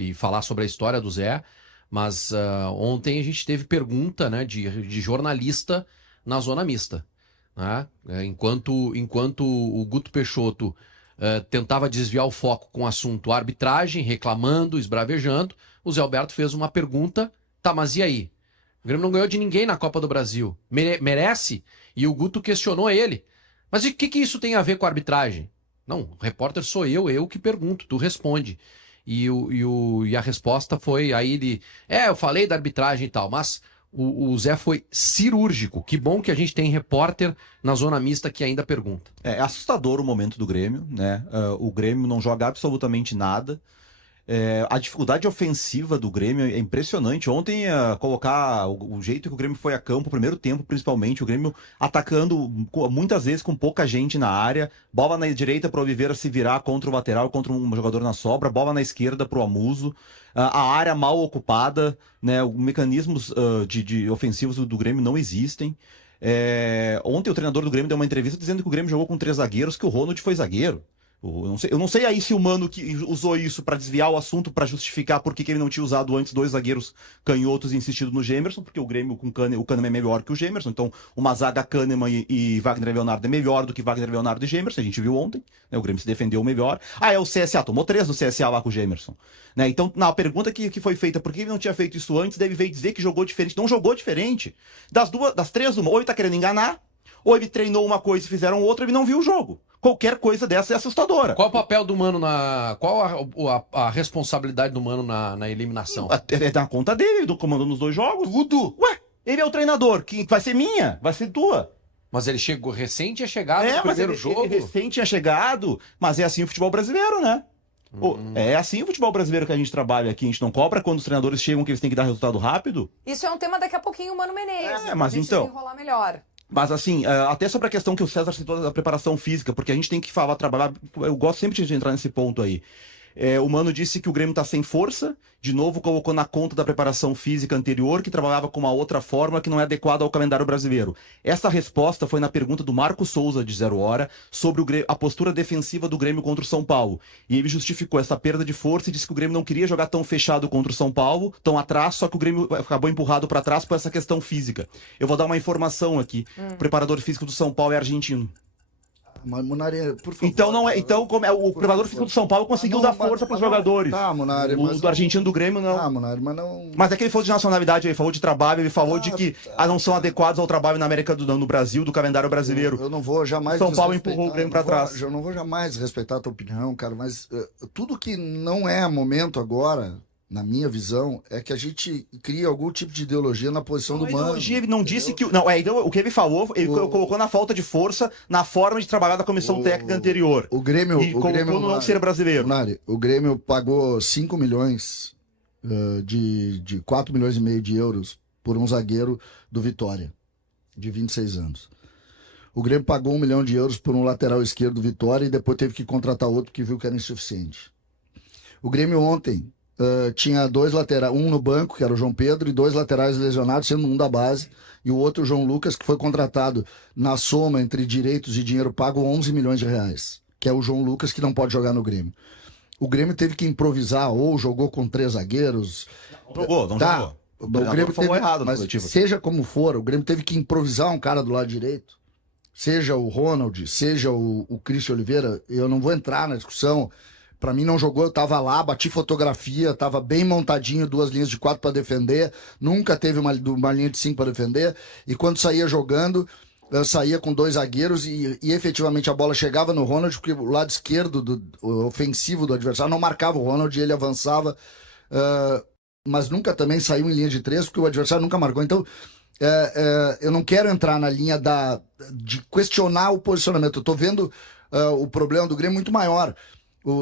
e falar sobre a história do Zé. Mas ontem a gente teve pergunta, né, de jornalista na zona mista, né? Enquanto o Guto Peixoto tentava desviar o foco com o assunto arbitragem, reclamando, esbravejando, o Zé Alberto fez uma pergunta, tá, mas e aí? O Grêmio não ganhou de ninguém na Copa do Brasil. Merece? E o Guto questionou ele. Mas e o que isso tem a ver com a arbitragem? Não, o repórter sou eu que pergunto, tu responde. E a resposta foi, aí ele, eu falei da arbitragem e tal, mas o Zé foi cirúrgico. Que bom que a gente tem repórter na zona mista que ainda pergunta. É assustador o momento do Grêmio, né? O Grêmio não joga absolutamente nada. A dificuldade ofensiva do Grêmio é impressionante. Ontem, colocar o jeito que o Grêmio foi a campo, o primeiro tempo principalmente, o Grêmio atacando muitas vezes com pouca gente na área, bola na direita para o Oliveira se virar contra o lateral, contra um jogador na sobra, bola na esquerda para o Amuso, a área mal ocupada, né? Os mecanismos de ofensivos do Grêmio não existem. Ontem o treinador do Grêmio deu uma entrevista dizendo que o Grêmio jogou com 3 zagueiros, que o Ronald foi zagueiro. Eu não sei aí se o Mano que usou isso pra desviar o assunto, pra justificar por que ele não tinha usado antes 2 zagueiros canhotos e insistido no Gemerson, porque o Grêmio com o Kahneman é melhor que o Gemerson, então uma zaga Kahneman e Wagner Leonardo é melhor do que Wagner Leonardo e Gemerson, a gente viu ontem, né? O Grêmio se defendeu melhor. É o CSA, tomou 3 do CSA lá com o Gemerson, né? Então, na pergunta que foi feita, por que ele não tinha feito isso antes, deve veio dizer que jogou diferente. Não jogou diferente. Das 3, ou ele tá querendo enganar, ou ele treinou uma coisa e fizeram outra, ele não viu o jogo. Qualquer coisa dessa é assustadora. Qual o papel do Mano Qual a responsabilidade do Mano na eliminação? É na conta dele, do comando nos 2 jogos. Tudo. Ué, ele é o treinador, que vai ser minha, vai ser tua. Mas ele chegou recente, tinha chegado no Mas primeiro jogo. ele recente tinha chegado, mas é assim o futebol brasileiro, né? É assim o futebol brasileiro que a gente trabalha aqui. A gente não cobra quando os treinadores chegam que eles têm que dar resultado rápido. Isso é um tema daqui a pouquinho, o Mano Menezes. Mas pra gente então... desenrolar melhor. Mas assim, até sobre a questão que o César citou da preparação física, porque a gente tem que trabalhar, eu gosto sempre de entrar nesse ponto aí. O Mano disse que o Grêmio tá sem força, de novo colocou na conta da preparação física anterior, que trabalhava com uma outra forma que não é adequada ao calendário brasileiro. Essa resposta foi na pergunta do Marco Souza, de 0 Hora, sobre a postura defensiva do Grêmio contra o São Paulo. E ele justificou essa perda de força e disse que o Grêmio não queria jogar tão fechado contra o São Paulo, tão atrás, só que o Grêmio acabou empurrado para trás por essa questão física. Eu vou dar uma informação aqui. O preparador físico do São Paulo é argentino. Munari, por favor. Então não é. Então, o preparador físico do São Paulo conseguiu dar força para os jogadores. Tá, Munari, o do argentino do Grêmio não. Ah, Munari, mas não. Mas é que ele falou de nacionalidade, ele falou de trabalho, ele falou de que não são adequados ao trabalho na América no Brasil, do calendário brasileiro. Eu não vou jamais. São Paulo empurrou o Grêmio para trás. Eu não vou jamais respeitar a tua opinião, cara, mas tudo que não é momento agora, na minha visão, é que a gente cria algum tipo de ideologia na posição do Mano. Ideologia, ele não disse que. Não, então, o que ele falou, ele colocou na falta de força, na forma de trabalhar da comissão técnica anterior. O Grêmio. E colocou no não ser brasileiro. Munari, o Grêmio pagou 5 milhões de 4 milhões e meio de euros por um zagueiro do Vitória, de 26 anos. O Grêmio pagou 1 milhão de euros por um lateral esquerdo do Vitória e depois teve que contratar outro porque viu que era insuficiente. O Grêmio ontem tinha 2 laterais, um no banco, que era o João Pedro, e 2 laterais lesionados, sendo um da base, e o outro o João Lucas, que foi contratado na soma entre direitos e dinheiro pago 11 milhões de reais, que é o João Lucas, que não pode jogar no Grêmio. O Grêmio teve que improvisar, ou jogou com 3 zagueiros. Não jogou. O Grêmio falou teve, errado no mas coletivo. seja como for, o Grêmio teve que improvisar um cara do lado direito, seja o Ronald, seja o Christian Oliveira. Eu não vou entrar na discussão. Pra mim não jogou, eu tava lá, bati fotografia, tava bem montadinho, 2 linhas de 4 para defender, nunca teve uma linha de 5 para defender, e quando saía jogando, eu saía com 2 zagueiros e efetivamente a bola chegava no Ronald, porque o lado esquerdo ofensivo do adversário não marcava o Ronald e ele avançava, mas nunca também saiu em linha de 3, porque o adversário nunca marcou. Então, eu não quero entrar na linha de questionar o posicionamento, eu tô vendo o problema do Grêmio muito maior.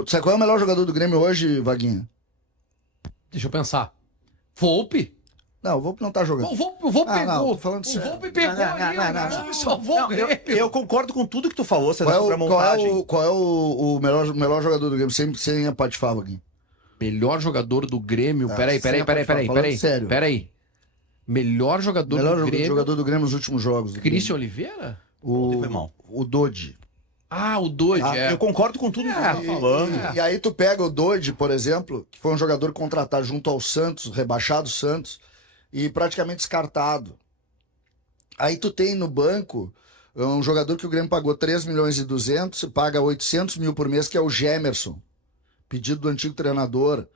Sabe qual é o melhor jogador do Grêmio hoje, Vaguinha? Deixa eu pensar. Volpe? Não, o Volpe não tá jogando. O Volpe pegou. Não, tô falando o sério. Volpe pegou ali. O Volpe salvou o Grêmio. Eu concordo com tudo que tu falou, César, sobre a Qual montagem. é o melhor jogador do Grêmio? Sem apatifar, Vaguinha. Melhor jogador do Grêmio. Ah, Peraí. falando sério. Peraí. Melhor jogador Melhor do Grêmio. jogador do Grêmio nos últimos jogos. do Christian Grêmio. Oliveira? Ontem foi mal. O Dodge. Ah, o Dodge, Eu concordo com tudo que você tá falando. E aí tu pega o Dodge, por exemplo, que foi um jogador contratado junto ao Santos, rebaixado Santos, e praticamente descartado. Aí tu tem no banco um jogador que o Grêmio pagou 3.200.000 e paga 800 mil por mês, que é o Gemerson, pedido do antigo treinador.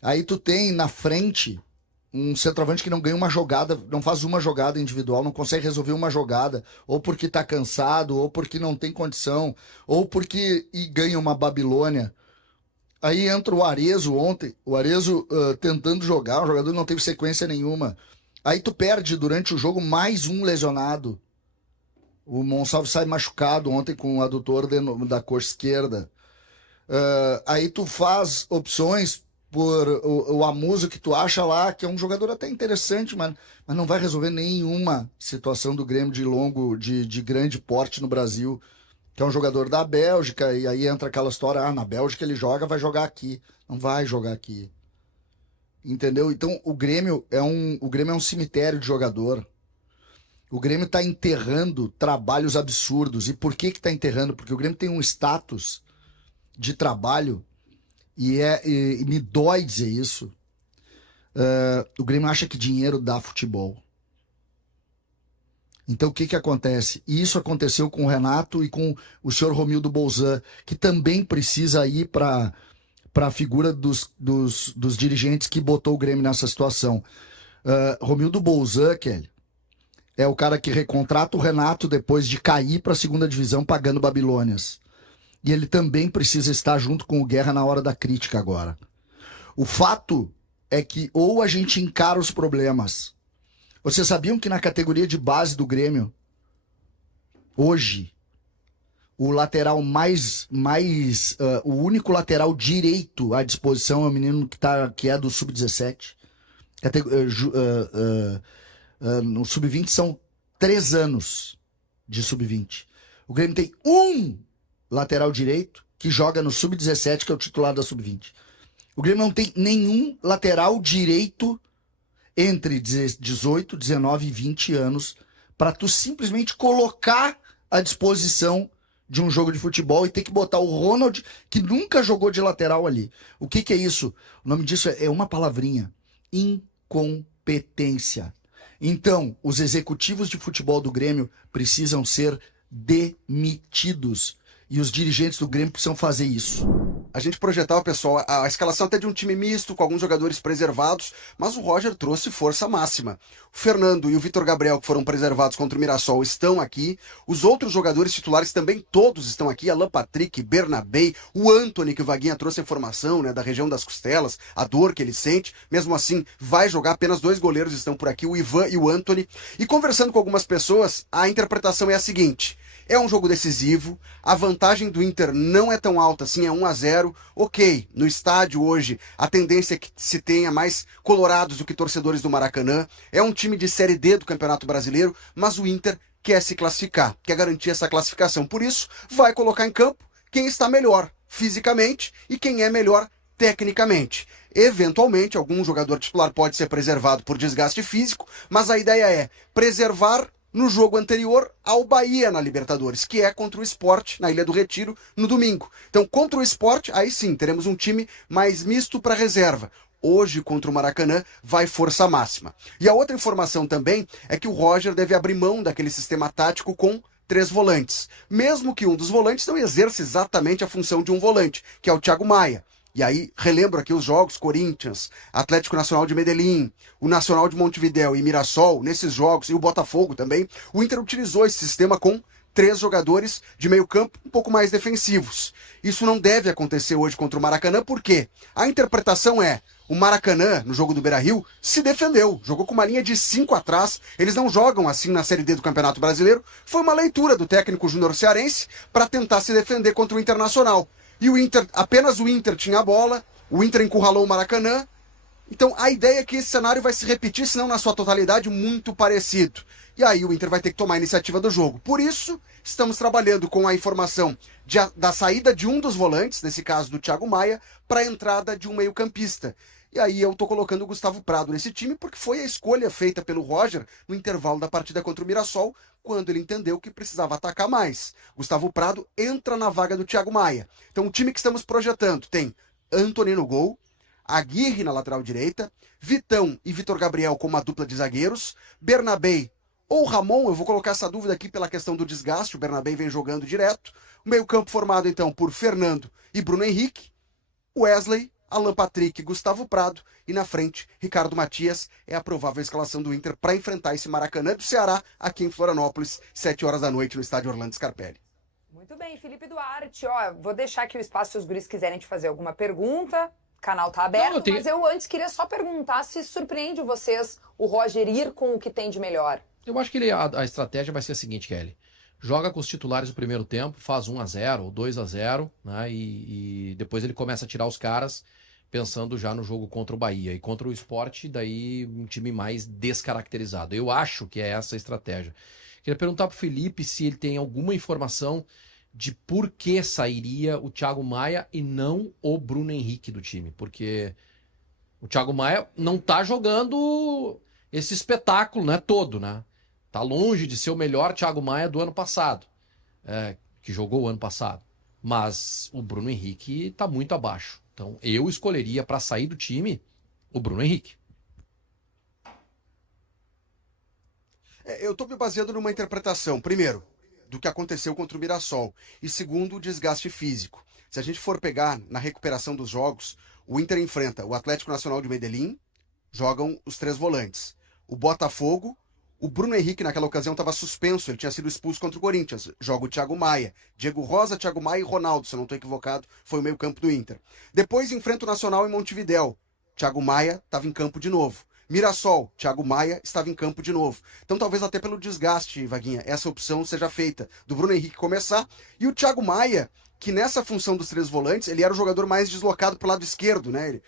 Aí tu tem na frente um centroavante que não ganha uma jogada, não faz uma jogada individual, não consegue resolver uma jogada, ou porque tá cansado, ou porque não tem condição, ou porque ganha uma Babilônia. Aí entra o Arezzo ontem, o Arezzo tentando jogar, o jogador não teve sequência nenhuma. Aí tu perde durante o jogo mais um lesionado. O Monsalve sai machucado ontem com o adutor da coxa esquerda. Aí tu faz opções por o Amuso, que tu acha lá, que é um jogador até interessante, mas não vai resolver nenhuma situação do Grêmio de grande porte no Brasil, que é um jogador da Bélgica, e aí entra aquela história, na Bélgica ele joga, vai jogar aqui. Não vai jogar aqui. Entendeu? Então o Grêmio é um cemitério de jogador. O Grêmio está enterrando trabalhos absurdos. E por que está enterrando? Porque o Grêmio tem um status de trabalho, e me dói dizer isso. O Grêmio acha que dinheiro dá futebol. Então o que acontece? E isso aconteceu com o Renato e com o senhor Romildo Bolzan, que também precisa ir para a figura dos dirigentes que botou o Grêmio nessa situação. Romildo Bolzan, Kelly, é o cara que recontrata o Renato depois de cair para a segunda divisão pagando Babilônias. E ele também precisa estar junto com o Guerra na hora da crítica agora. O fato é que ou a gente encara os problemas. Vocês sabiam que na categoria de base do Grêmio, hoje, o lateral o único lateral direito à disposição é o menino que é do Sub-17. No Sub-20 são 3 anos de Sub-20. O Grêmio tem um lateral direito que joga no Sub-17, que é o titular da Sub-20. O Grêmio não tem nenhum lateral direito entre 18, 19 e 20 anos para tu simplesmente colocar à disposição de um jogo de futebol e ter que botar o Ronald, que nunca jogou de lateral ali. O que é isso? O nome disso é uma palavrinha: incompetência. Então, os executivos de futebol do Grêmio precisam ser demitidos. E os dirigentes do Grêmio precisam fazer isso. A gente projetava, pessoal, a escalação até de um time misto, com alguns jogadores preservados, mas o Roger trouxe força máxima. O Fernando e o Vitor Gabriel, que foram preservados contra o Mirassol, estão aqui. Os outros jogadores titulares também todos estão aqui. Alan Patrick, Bernabé, o Antony, que o Vaguinha trouxe a informação, da região das costelas, a dor que ele sente. Mesmo assim, vai jogar. Apenas 2 goleiros estão por aqui, o Ivan e o Antony. E conversando com algumas pessoas, a interpretação é a seguinte: é um jogo decisivo, a vantagem do Inter não é tão alta assim, é 1-0. Ok, no estádio hoje a tendência é que se tenha mais colorados do que torcedores do Maracanã. É um time de Série D do Campeonato Brasileiro, mas o Inter quer se classificar, quer garantir essa classificação. Por isso, vai colocar em campo quem está melhor fisicamente e quem é melhor tecnicamente. Eventualmente, algum jogador titular pode ser preservado por desgaste físico, mas a ideia é preservar no jogo anterior ao Bahia na Libertadores, que é contra o Sport na Ilha do Retiro no domingo. Então, contra o Sport, aí sim, teremos um time mais misto para reserva. Hoje, contra o Maracanã, vai força máxima. E a outra informação também é que o Roger deve abrir mão daquele sistema tático com 3 volantes. Mesmo que um dos volantes não exerça exatamente a função de um volante, que é o Thiago Maia. E aí, relembro aqui os jogos: Corinthians, Atlético Nacional de Medellín, o Nacional de Montevidéu e Mirassol. Nesses jogos, e o Botafogo também, o Inter utilizou esse sistema com 3 jogadores de meio campo um pouco mais defensivos. Isso não deve acontecer hoje contra o Maracanã, porque a interpretação é: o Maracanã, no jogo do Beira-Rio, se defendeu, jogou com uma linha de 5 atrás. Eles não jogam assim na Série D do Campeonato Brasileiro. Foi uma leitura do técnico júnior cearense para tentar se defender contra o Internacional. E o Inter, apenas o Inter tinha a bola, o Inter encurralou o Maracanã. Então a ideia é que esse cenário vai se repetir, se não na sua totalidade, muito parecido. E aí o Inter vai ter que tomar a iniciativa do jogo. Por isso, estamos trabalhando com a informação da saída de um dos volantes, nesse caso do Thiago Maia, para a entrada de um meio-campista. E aí eu tô colocando o Gustavo Prado nesse time porque foi a escolha feita pelo Roger no intervalo da partida contra o Mirassol, quando ele entendeu que precisava atacar mais. Gustavo Prado entra na vaga do Thiago Maia. Então o time que estamos projetando tem Antony no gol, Aguirre na lateral direita, Vitão e Vitor Gabriel como uma dupla de zagueiros, Bernabé ou Ramon, eu vou colocar essa dúvida aqui pela questão do desgaste, o Bernabé vem jogando direto. O meio-campo formado então por Fernando e Bruno Henrique, Wesley, Alan Patrick e Gustavo Prado, e na frente, Ricardo Matias. É a provável escalação do Inter para enfrentar esse Maracanã do Ceará, aqui em Florianópolis, 7 horas da noite, no estádio Orlando Scarpelli. Muito bem, Felipe Duarte, ó, vou deixar aqui o espaço se os guris quiserem te fazer alguma pergunta. O canal tá aberto, mas eu antes queria só perguntar se surpreende vocês o Roger ir com o que tem de melhor. Eu acho que a estratégia vai ser a seguinte, Kelly. Joga com os titulares no primeiro tempo, faz 1-0 ou 2-0, né? E depois ele começa a tirar os caras, pensando já no jogo contra o Bahia. E contra o Sport, daí um time mais descaracterizado. Eu acho que é essa a estratégia. Queria perguntar pro Felipe se ele tem alguma informação de por que sairia o Thiago Maia e não o Bruno Henrique do time. Porque o Thiago Maia não tá jogando esse espetáculo, né, todo, né? Tá longe de ser o melhor Thiago Maia do ano passado, que jogou o ano passado. Mas o Bruno Henrique tá muito abaixo. Então eu escolheria para sair do time o Bruno Henrique. Eu tô me baseando numa interpretação, primeiro, do que aconteceu contra o Mirassol, e segundo, o desgaste físico. Se a gente for pegar na recuperação dos jogos, o Inter enfrenta o Atlético Nacional de Medellín, jogam os 3 volantes. O Botafogo, o Bruno Henrique naquela ocasião estava suspenso, ele tinha sido expulso contra o Corinthians. Joga o Thiago Maia, Diego Rosa, Thiago Maia e Ronaldo, se eu não estou equivocado, foi o meio campo do Inter. Depois enfrenta o Nacional em Montevidéu. Thiago Maia estava em campo de novo. Mirassol, Thiago Maia estava em campo de novo. Então talvez até pelo desgaste, Vaguinha, essa opção seja feita do Bruno Henrique começar. E o Thiago Maia, que nessa função dos 3 volantes, ele era o jogador mais deslocado para o lado esquerdo, né?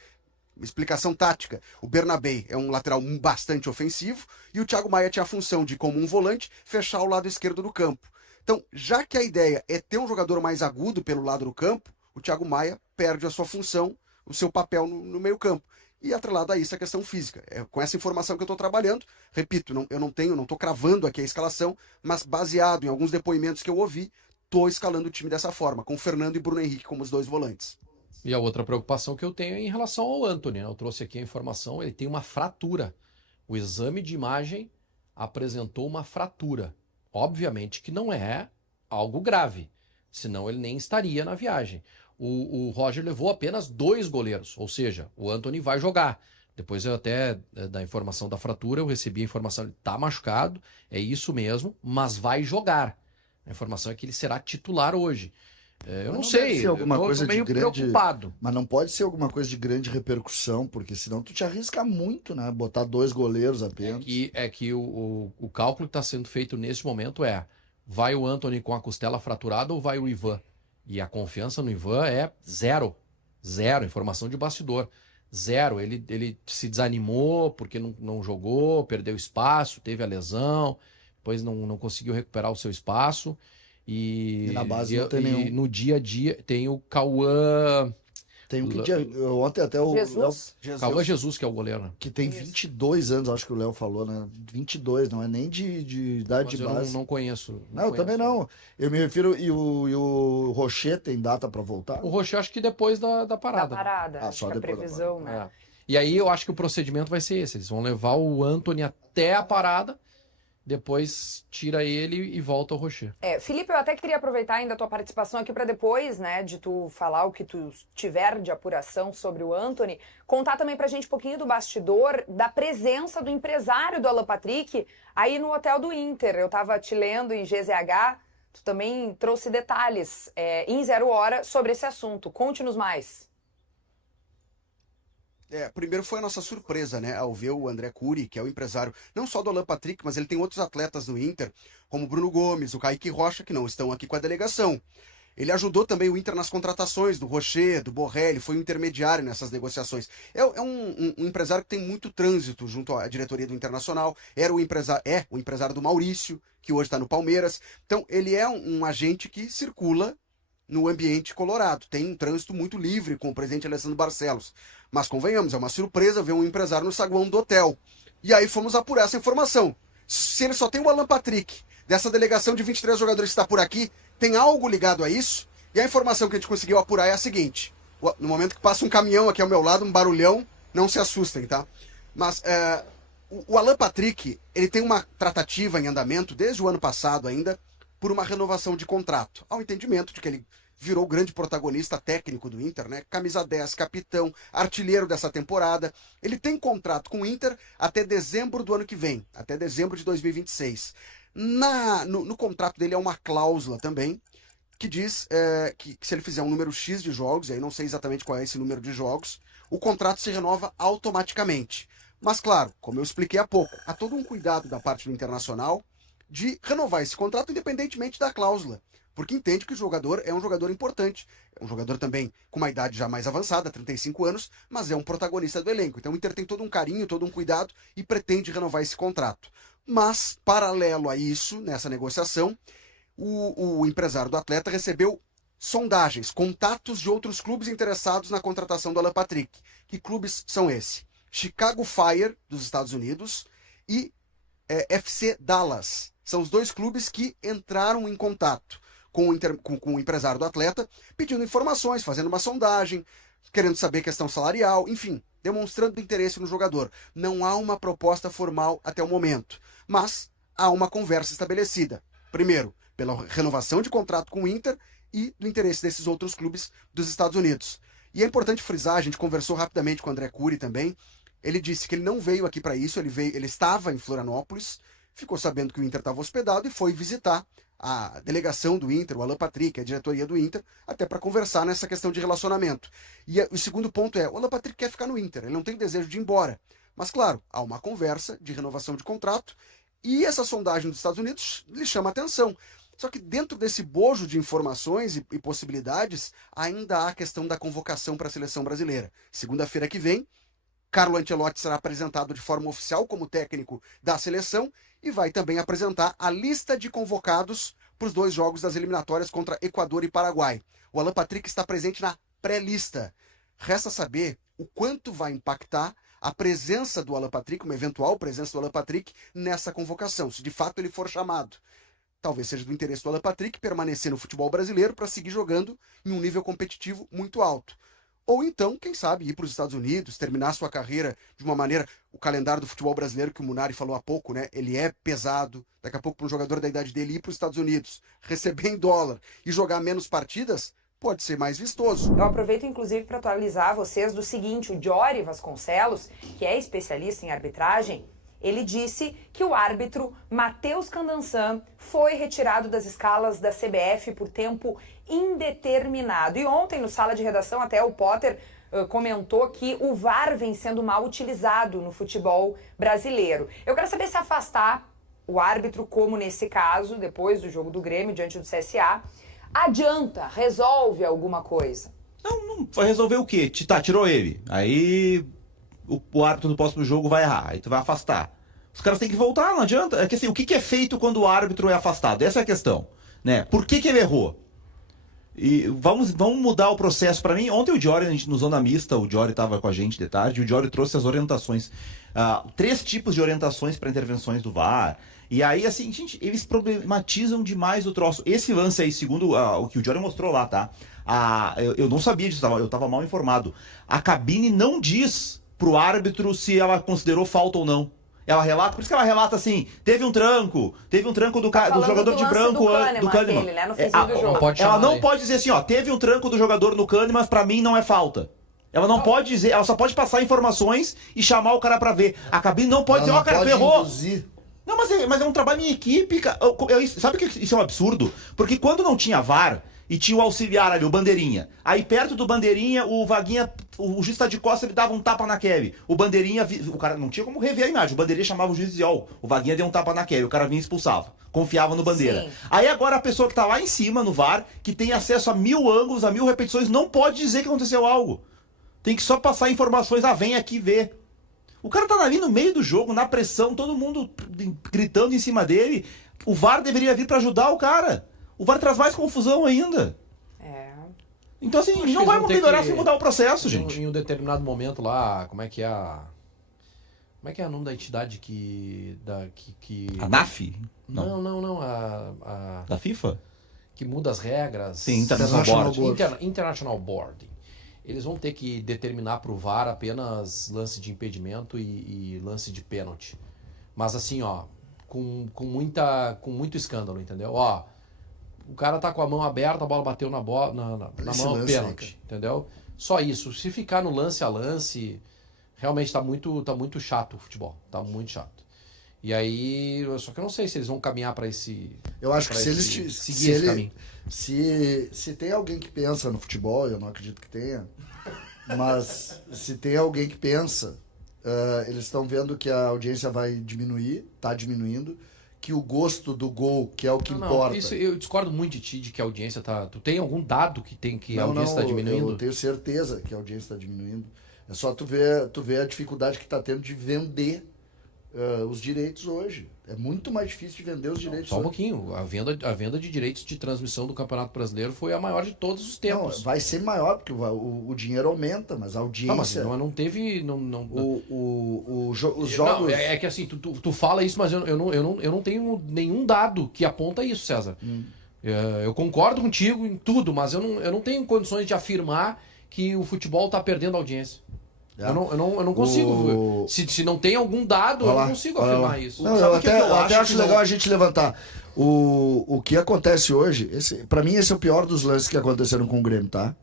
Explicação tática. O Bernabé é um lateral bastante ofensivo e o Thiago Maia tinha a função de, como um volante, fechar o lado esquerdo do campo. Então, já que a ideia é ter um jogador mais agudo pelo lado do campo, o Thiago Maia perde a sua função, o seu papel no meio campo. E atrelado a isso a questão física. É com essa informação que eu estou trabalhando. Repito, eu não estou cravando aqui a escalação, mas baseado em alguns depoimentos que eu ouvi, estou escalando o time dessa forma, com Fernando e Bruno Henrique como os 2 volantes. E a outra preocupação que eu tenho é em relação ao Antony, né? Eu trouxe aqui a informação, ele tem uma fratura. O exame de imagem apresentou uma fratura. Obviamente que não é algo grave, senão ele nem estaria na viagem. O Roger levou apenas 2 goleiros, ou seja, o Antony vai jogar. Depois eu até, da informação da fratura, eu recebi a informação, ele está machucado, é isso mesmo, mas vai jogar. A informação é que ele será titular hoje. Eu não sei, eu tô meio preocupado. Mas não pode ser alguma coisa de grande repercussão, porque senão tu te arrisca muito, né? Botar 2 goleiros apenas. É que o cálculo que está sendo feito nesse momento vai o Antony com a costela fraturada ou vai o Ivan? E a confiança no Ivan é 0. 0, informação de bastidor. 0, ele se desanimou porque não jogou, perdeu espaço, teve a lesão, depois não conseguiu recuperar o seu espaço. E na base não tem nenhum. E no dia a dia tem o Cauã. Tem um que ontem até o Jesus. Cauã Jesus, que é o goleiro, né? Que tem 22 anos, acho que o Léo falou, né? 22, não é nem de idade de base. Eu não conheço. Não, eu também não. Eu me refiro, e o Rocher tem data para voltar? O Rocher acho que depois da parada. Da parada, Ah, só acho que a depois da previsão, né? E aí eu acho que o procedimento vai ser esse. Eles vão levar o Antony até a parada, depois tira ele e volta o Rocher. Felipe, eu até queria aproveitar ainda a tua participação aqui para depois, né, de tu falar o que tu tiver de apuração sobre o Antony, contar também pra gente um pouquinho do bastidor, da presença do empresário do Alan Patrick aí no hotel do Inter. Eu tava te lendo em GZH, tu também trouxe detalhes em 0 hora sobre esse assunto. Conte-nos mais. Primeiro foi a nossa surpresa, né, ao ver o André Curi, que é o empresário não só do Alan Patrick, mas ele tem outros atletas no Inter, como o Bruno Gomes, o Kaique Rocha, que não estão aqui com a delegação. Ele ajudou também o Inter nas contratações do Rocher, do Borrelli, foi um intermediário nessas negociações. É um empresário que tem muito trânsito junto à diretoria do Internacional, o empresário do Maurício, que hoje está no Palmeiras. Então ele é um agente que circula no ambiente colorado. Tem um trânsito muito livre com o presidente Alessandro Barcelos. Mas convenhamos, é uma surpresa ver um empresário no saguão do hotel. E aí fomos apurar essa informação. Se ele só tem o Alan Patrick, dessa delegação de 23 jogadores que está por aqui, tem algo ligado a isso? E a informação que a gente conseguiu apurar é a seguinte. No momento que passa um caminhão aqui ao meu lado, um barulhão, não se assustem, tá? Mas o Alan Patrick, ele tem uma tratativa em andamento desde o ano passado ainda por uma renovação de contrato. Ao entendimento de que ele virou grande protagonista técnico do Inter, né? Camisa 10, capitão, artilheiro dessa temporada. Ele tem contrato com o Inter até dezembro do ano que vem, até dezembro de 2026. No contrato dele há uma cláusula também, que diz que se ele fizer um número X de jogos, e aí não sei exatamente qual é esse número de jogos, o contrato se renova automaticamente. Mas claro, como eu expliquei há pouco, há todo um cuidado da parte do Internacional de renovar esse contrato independentemente da cláusula, porque entende que o jogador é um jogador importante, é um jogador também com uma idade já mais avançada, 35 anos, mas é um protagonista do elenco. Então o Inter tem todo um carinho, todo um cuidado e pretende renovar esse contrato. Mas, paralelo a isso, nessa negociação, o empresário do atleta recebeu sondagens, contatos de outros clubes interessados na contratação do Alan Patrick. Que clubes são esses? Chicago Fire, dos Estados Unidos, e FC Dallas. São os dois clubes que entraram em contato com o empresário do atleta, pedindo informações, fazendo uma sondagem, querendo saber questão salarial, enfim, demonstrando interesse no jogador. Não há uma proposta formal até o momento, mas há uma conversa estabelecida. Primeiro, pela renovação de contrato com o Inter e do interesse desses outros clubes dos Estados Unidos. E é importante frisar, a gente conversou rapidamente com o André Cury também, ele disse que ele não veio aqui para isso, ele estava em Florianópolis, ficou sabendo que o Inter estava hospedado e foi visitar a delegação do Inter, o Alan Patrick, a diretoria do Inter, até para conversar nessa questão de relacionamento. E o segundo ponto é, o Alan Patrick quer ficar no Inter, ele não tem desejo de ir embora. Mas claro, há uma conversa de renovação de contrato e essa sondagem dos Estados Unidos lhe chama a atenção. Só que dentro desse bojo de informações e possibilidades, ainda há a questão da convocação para a seleção brasileira. Segunda-feira que vem, Carlo Ancelotti será apresentado de forma oficial como técnico da seleção e vai também apresentar a lista de convocados para os 2 jogos das eliminatórias contra Equador e Paraguai. O Alan Patrick está presente na pré-lista. Resta saber o quanto vai impactar a presença do Alan Patrick, uma eventual presença do Alan Patrick nessa convocação, se de fato ele for chamado. Talvez seja do interesse do Alan Patrick permanecer no futebol brasileiro para seguir jogando em um nível competitivo muito alto. Ou então, quem sabe, ir para os Estados Unidos, terminar sua carreira de uma maneira... O calendário do futebol brasileiro, que o Munari falou há pouco, né? Ele é pesado. Daqui a pouco, para um jogador da idade dele ir para os Estados Unidos, receber em dólar e jogar menos partidas, pode ser mais vistoso. Eu aproveito, inclusive, para atualizar vocês do seguinte: o Jory Vasconcelos, que é especialista em arbitragem, ele disse que o árbitro Matheus Candançan foi retirado das escalas da CBF por tempo indeterminado. E ontem, no Sala de Redação, até o Potter comentou que o VAR vem sendo mal utilizado no futebol brasileiro. Eu quero saber se afastar o árbitro, como nesse caso, depois do jogo do Grêmio, diante do CSA, adianta, resolve alguma coisa? Não vai resolver o quê? Tirou ele. Aí o árbitro do próximo jogo vai errar. Aí tu vai afastar. Os caras têm que voltar, não adianta. É que assim, o que é feito quando o árbitro é afastado? Essa é a questão, né? Por que ele errou? E vamos mudar o processo. Para mim, ontem o Jory, a gente no Zona Mista, o Jory estava com a gente de tarde, o Jory trouxe as orientações. 3 tipos de orientações para intervenções do VAR. E aí, assim, gente, eles problematizam demais o troço. Esse lance aí, segundo o que o Jory mostrou lá, tá? Eu não sabia disso, eu estava mal informado. A cabine não diz pro árbitro se ela considerou falta ou não. Ela relata, por isso que ela relata assim, teve um tranco do jogador de branco do Kahneman. Né, no finzinho do jogo. Ela não pode dizer assim, ó, teve um tranco do jogador no Kahneman, mas pra mim não é falta. Ela não pode dizer, ela só pode passar informações e chamar o cara pra ver. A cabine não pode dizer, ó, cara, errou. Não, mas é um trabalho em equipe, cara. Sabe que isso é um absurdo? Porque quando não tinha VAR e tinha o auxiliar ali, o bandeirinha. Aí perto do bandeirinha, o Vaguinha, o juiz tá de costas, ele dava um tapa na Kelly. O bandeirinha, o cara não tinha como rever a imagem. O bandeirinha chamava o juiz e dizia, ó, o Vaguinha deu um tapa na Kelly. O cara vinha e expulsava. Confiava no bandeira. Sim. Aí agora a pessoa que tá lá em cima no VAR, que tem acesso a 1000 ângulos, a 1000 repetições, não pode dizer que aconteceu algo. Tem que só passar informações, vem aqui ver. O cara tá ali no meio do jogo, na pressão, todo mundo gritando em cima dele. O VAR deveria vir pra ajudar o cara. O VAR traz mais confusão ainda. Então, assim, Acho que não eles vai vão ter melhorar que- se mudar o processo, gente. Em um determinado momento lá, como é que é o nome da entidade que... A NAF? Não. A Da FIFA? que muda as regras. Sim, International Board. International Board. Eles vão ter que determinar pro VAR apenas lance de impedimento e lance de pênalti. Mas assim, ó, com muito escândalo, entendeu? Ó, o cara tá com a mão aberta, a bola bateu na Esse mão, lance, pênalti, entendeu? Só isso. Se ficar no lance a lance, realmente tá muito chato o futebol. Tá muito chato. E aí, só que eu não sei se eles vão caminhar para esse... Eu acho que pra se eles seguir se esse caminho. se tem alguém que pensa no futebol, eu não acredito que tenha, mas se tem alguém que pensa, eles estão vendo que a audiência vai diminuir, tá diminuindo, que o gosto do gol, que é o que importa. Isso, eu discordo muito de ti, de que a audiência tá... Tu tem algum dado que a audiência não, tá diminuindo? eu tenho certeza que a audiência está diminuindo. É só tu ver a dificuldade que está tendo de vender os direitos hoje. É muito mais difícil de vender os direitos Só um hoje. pouquinho. A venda de direitos de transmissão do Campeonato Brasileiro foi a maior de todos os tempos. Não, vai ser maior, porque o dinheiro aumenta, mas a audiência... Não teve... Os jogos... Não, é que assim, tu fala isso, mas eu não tenho nenhum dado que aponta isso, César. Eu concordo contigo em tudo, mas eu não tenho condições de afirmar que o futebol está perdendo audiência. É. Eu não consigo. Se não tem algum dado, eu não consigo afirmar isso. Não, eu até acho legal a gente levantar. O que acontece hoje, pra mim esse é o pior dos lances que aconteceram com o Grêmio, tá?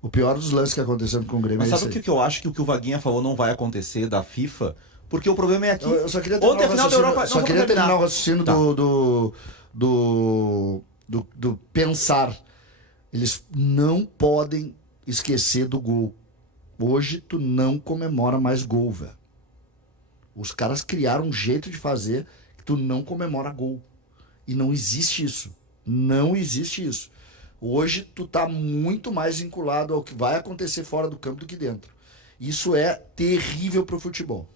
O pior dos lances que aconteceram com o Grêmio Mas é sabe esse o que eu acho que o Vaguinha falou não vai acontecer da FIFA? Porque o problema é aqui. Eu só queria terminar Ontem a final da Europa. só queria terminar o raciocínio Tá. do pensar. Eles não podem esquecer do gol. Hoje tu não comemora mais gol, velho. Os caras criaram um jeito de fazer que tu não comemora gol. E não existe isso. Não existe isso. Hoje tu tá muito mais vinculado ao que vai acontecer fora do campo do que dentro. Isso é terrível pro futebol.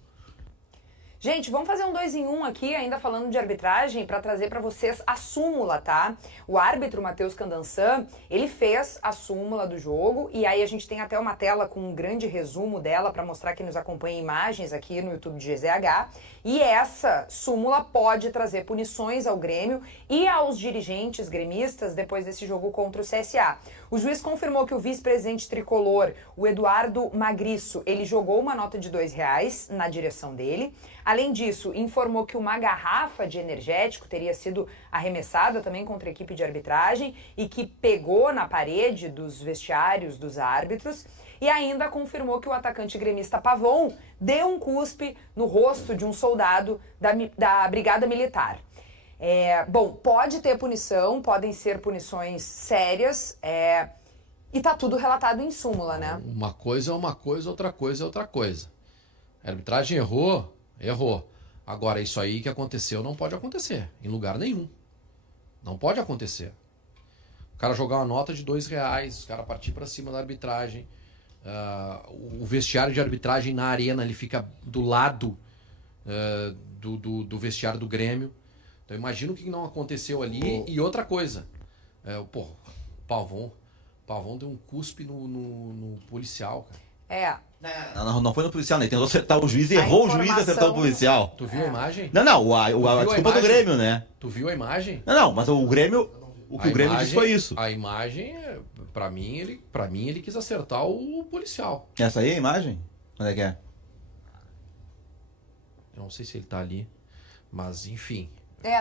Gente, vamos fazer um 2 em 1 aqui, ainda falando de arbitragem, para trazer para vocês a súmula, tá? O árbitro Matheus Candançan, ele fez a súmula do jogo e aí a gente tem até uma tela com um grande resumo dela para mostrar quem nos acompanha imagens aqui no YouTube de GZH. E essa súmula pode trazer punições ao Grêmio e aos dirigentes gremistas depois desse jogo contra o CSA. O juiz confirmou que o vice-presidente tricolor, o Eduardo Magriço, ele jogou uma nota de R$2 na direção dele. Além disso, informou que uma garrafa de energético teria sido arremessada também contra a equipe de arbitragem e que pegou na parede dos vestiários dos árbitros. E ainda confirmou que o atacante gremista Pavon deu um cuspe no rosto de um soldado da Brigada Militar. Bom, pode ter punição, podem ser punições sérias, e tá tudo relatado em súmula, né? Uma coisa é uma coisa, outra coisa é outra coisa. A arbitragem errou. Agora, isso aí que aconteceu não pode acontecer, em lugar nenhum. Não pode acontecer. O cara jogar uma nota de R$2, o cara partir pra cima da arbitragem. O vestiário de arbitragem na arena, ele fica do lado do vestiário do Grêmio. Então imagina o que não aconteceu ali. E outra coisa, o Pavon deu um cuspe no policial, cara. Não foi no policial, né? Tentou acertar o juiz e errou o juiz e acertou o policial. Tu viu a imagem? Não, a desculpa do Grêmio, né? Tu viu a imagem? Não, mas o Grêmio. O que o Grêmio disse foi isso. A imagem, pra mim, ele quis acertar o policial. Essa aí é a imagem? Onde é que é? Eu não sei se ele tá ali, mas enfim.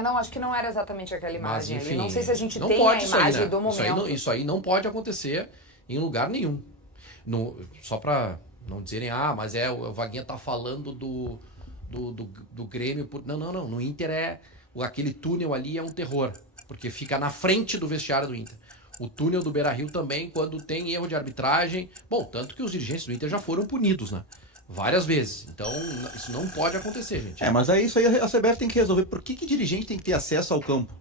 Não, acho que não era exatamente aquela imagem Mas, ali. enfim, Não sei se a gente não tem pode a isso aí, imagem né? do momento. Isso aí não pode acontecer em lugar nenhum. Só pra não dizerem, mas o Vaguinha tá falando do Grêmio. Não. No Inter aquele túnel ali é um terror, porque fica na frente do vestiário do Inter. O túnel do Beira-Rio também, quando tem erro de arbitragem... Bom, tanto que os dirigentes do Inter já foram punidos, né? Várias vezes. Então, isso não pode acontecer, gente. Mas aí isso aí a CBF tem que resolver. Por que dirigente tem que ter acesso ao campo?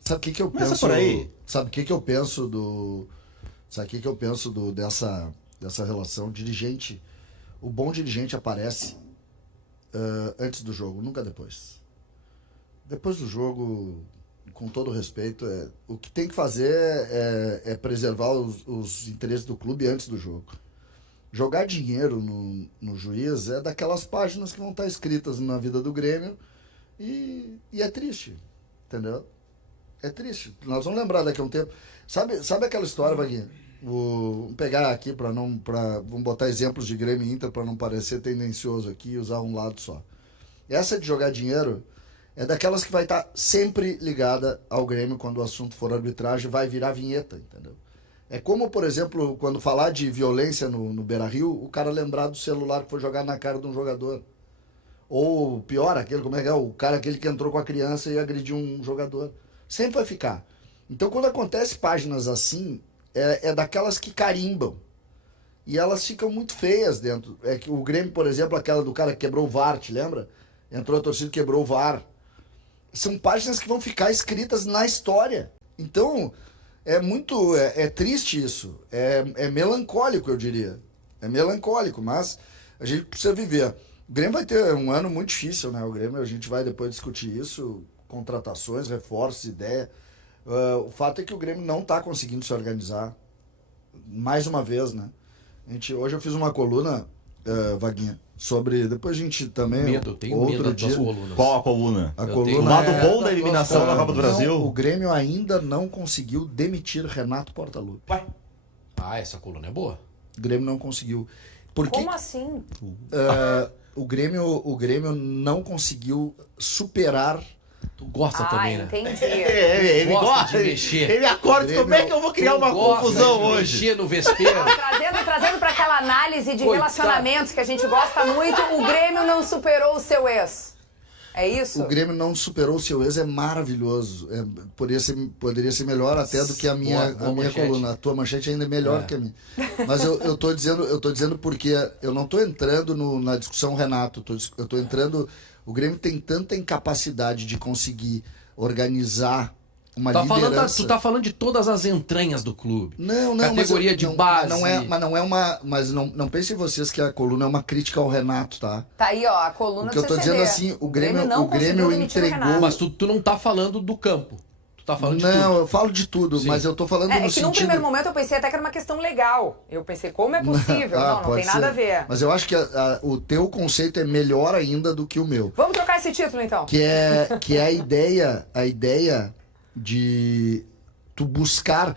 Sabe o que eu Começa penso? por aí. Sabe o que eu penso dessa relação dirigente? O bom dirigente aparece antes do jogo, nunca depois. Depois do jogo, com todo respeito, o que tem que fazer é preservar os interesses do clube antes do jogo. Jogar dinheiro no juiz é daquelas páginas que vão estar escritas na vida do Grêmio e é triste, entendeu? É triste. Nós vamos lembrar daqui a um tempo. Sabe aquela história, Vaguinho? Vamos pegar aqui vamos botar exemplos de Grêmio e Inter para não parecer tendencioso aqui e usar um lado só. Essa de jogar dinheiro é daquelas que vai estar sempre ligada ao Grêmio quando o assunto for arbitragem, vai virar vinheta, entendeu? É como, por exemplo, quando falar de violência no Beira-Rio, o cara lembrar do celular que foi jogado na cara de um jogador. Ou pior, o cara aquele que entrou com a criança e agrediu um jogador. Sempre vai ficar. Então, quando acontece páginas assim, é daquelas que carimbam. E elas ficam muito feias dentro. É que o Grêmio, por exemplo, aquela do cara que quebrou o VAR, te lembra? Entrou a torcida e quebrou o VAR. São páginas que vão ficar escritas na história. Então, é triste isso. É melancólico, eu diria. É melancólico, mas a gente precisa viver. O Grêmio vai ter um ano muito difícil, né? O Grêmio, a gente vai depois discutir isso, contratações, reforços, ideia. O fato é que o Grêmio não está conseguindo se organizar. Mais uma vez, né? Hoje eu fiz uma coluna, Vaguinha, sobre... Depois a gente também... Tenho medo da tua coluna. Qual a coluna? A Eu coluna tenho- O lado bom da eliminação da Copa do Brasil? O Grêmio ainda não conseguiu demitir Renato Portaluppi. Ah, essa coluna é boa. O Grêmio não conseguiu. Por que Como assim? o Grêmio não conseguiu superar... Tu gosta também, né? Entendi. Ele Gosta de mexer. Ele acorda, Grêmio- como é que eu vou criar uma Gosta confusão de hoje? Mexer no vespeiro. Trazendo para aquela análise de Coitado. relacionamentos que a gente gosta muito, o Grêmio não superou o seu ex. É isso? O Grêmio não superou o seu ex, é maravilhoso. Poderia ser melhor até do que a minha Boa manchete. coluna. A tua manchete ainda é melhor que a minha. Mas eu tô dizendo porque eu não tô entrando na discussão Renato. Eu tô entrando... O Grêmio tem tanta incapacidade de conseguir organizar uma liderança... Tu tá falando de todas as entranhas do clube. Não, Categoria mas de base. Mas não é uma... Mas não pensem vocês que a coluna é uma crítica ao Renato, tá? Tá aí, ó, a coluna O que eu do tô CCD. dizendo assim, o Grêmio não conseguiu demitir o entregou... Renato. Mas tu não tá falando do campo. Tu tá falando de Não, tudo. eu falo de tudo, Sim. mas eu tô falando É no que num sentido... primeiro momento eu pensei até que era uma questão legal. Eu pensei, como é possível? não pode tem nada ser. a ver. Mas eu acho que o teu conceito é melhor ainda do que o meu. Vamos trocar esse título, então. Que é a ideia de tu buscar...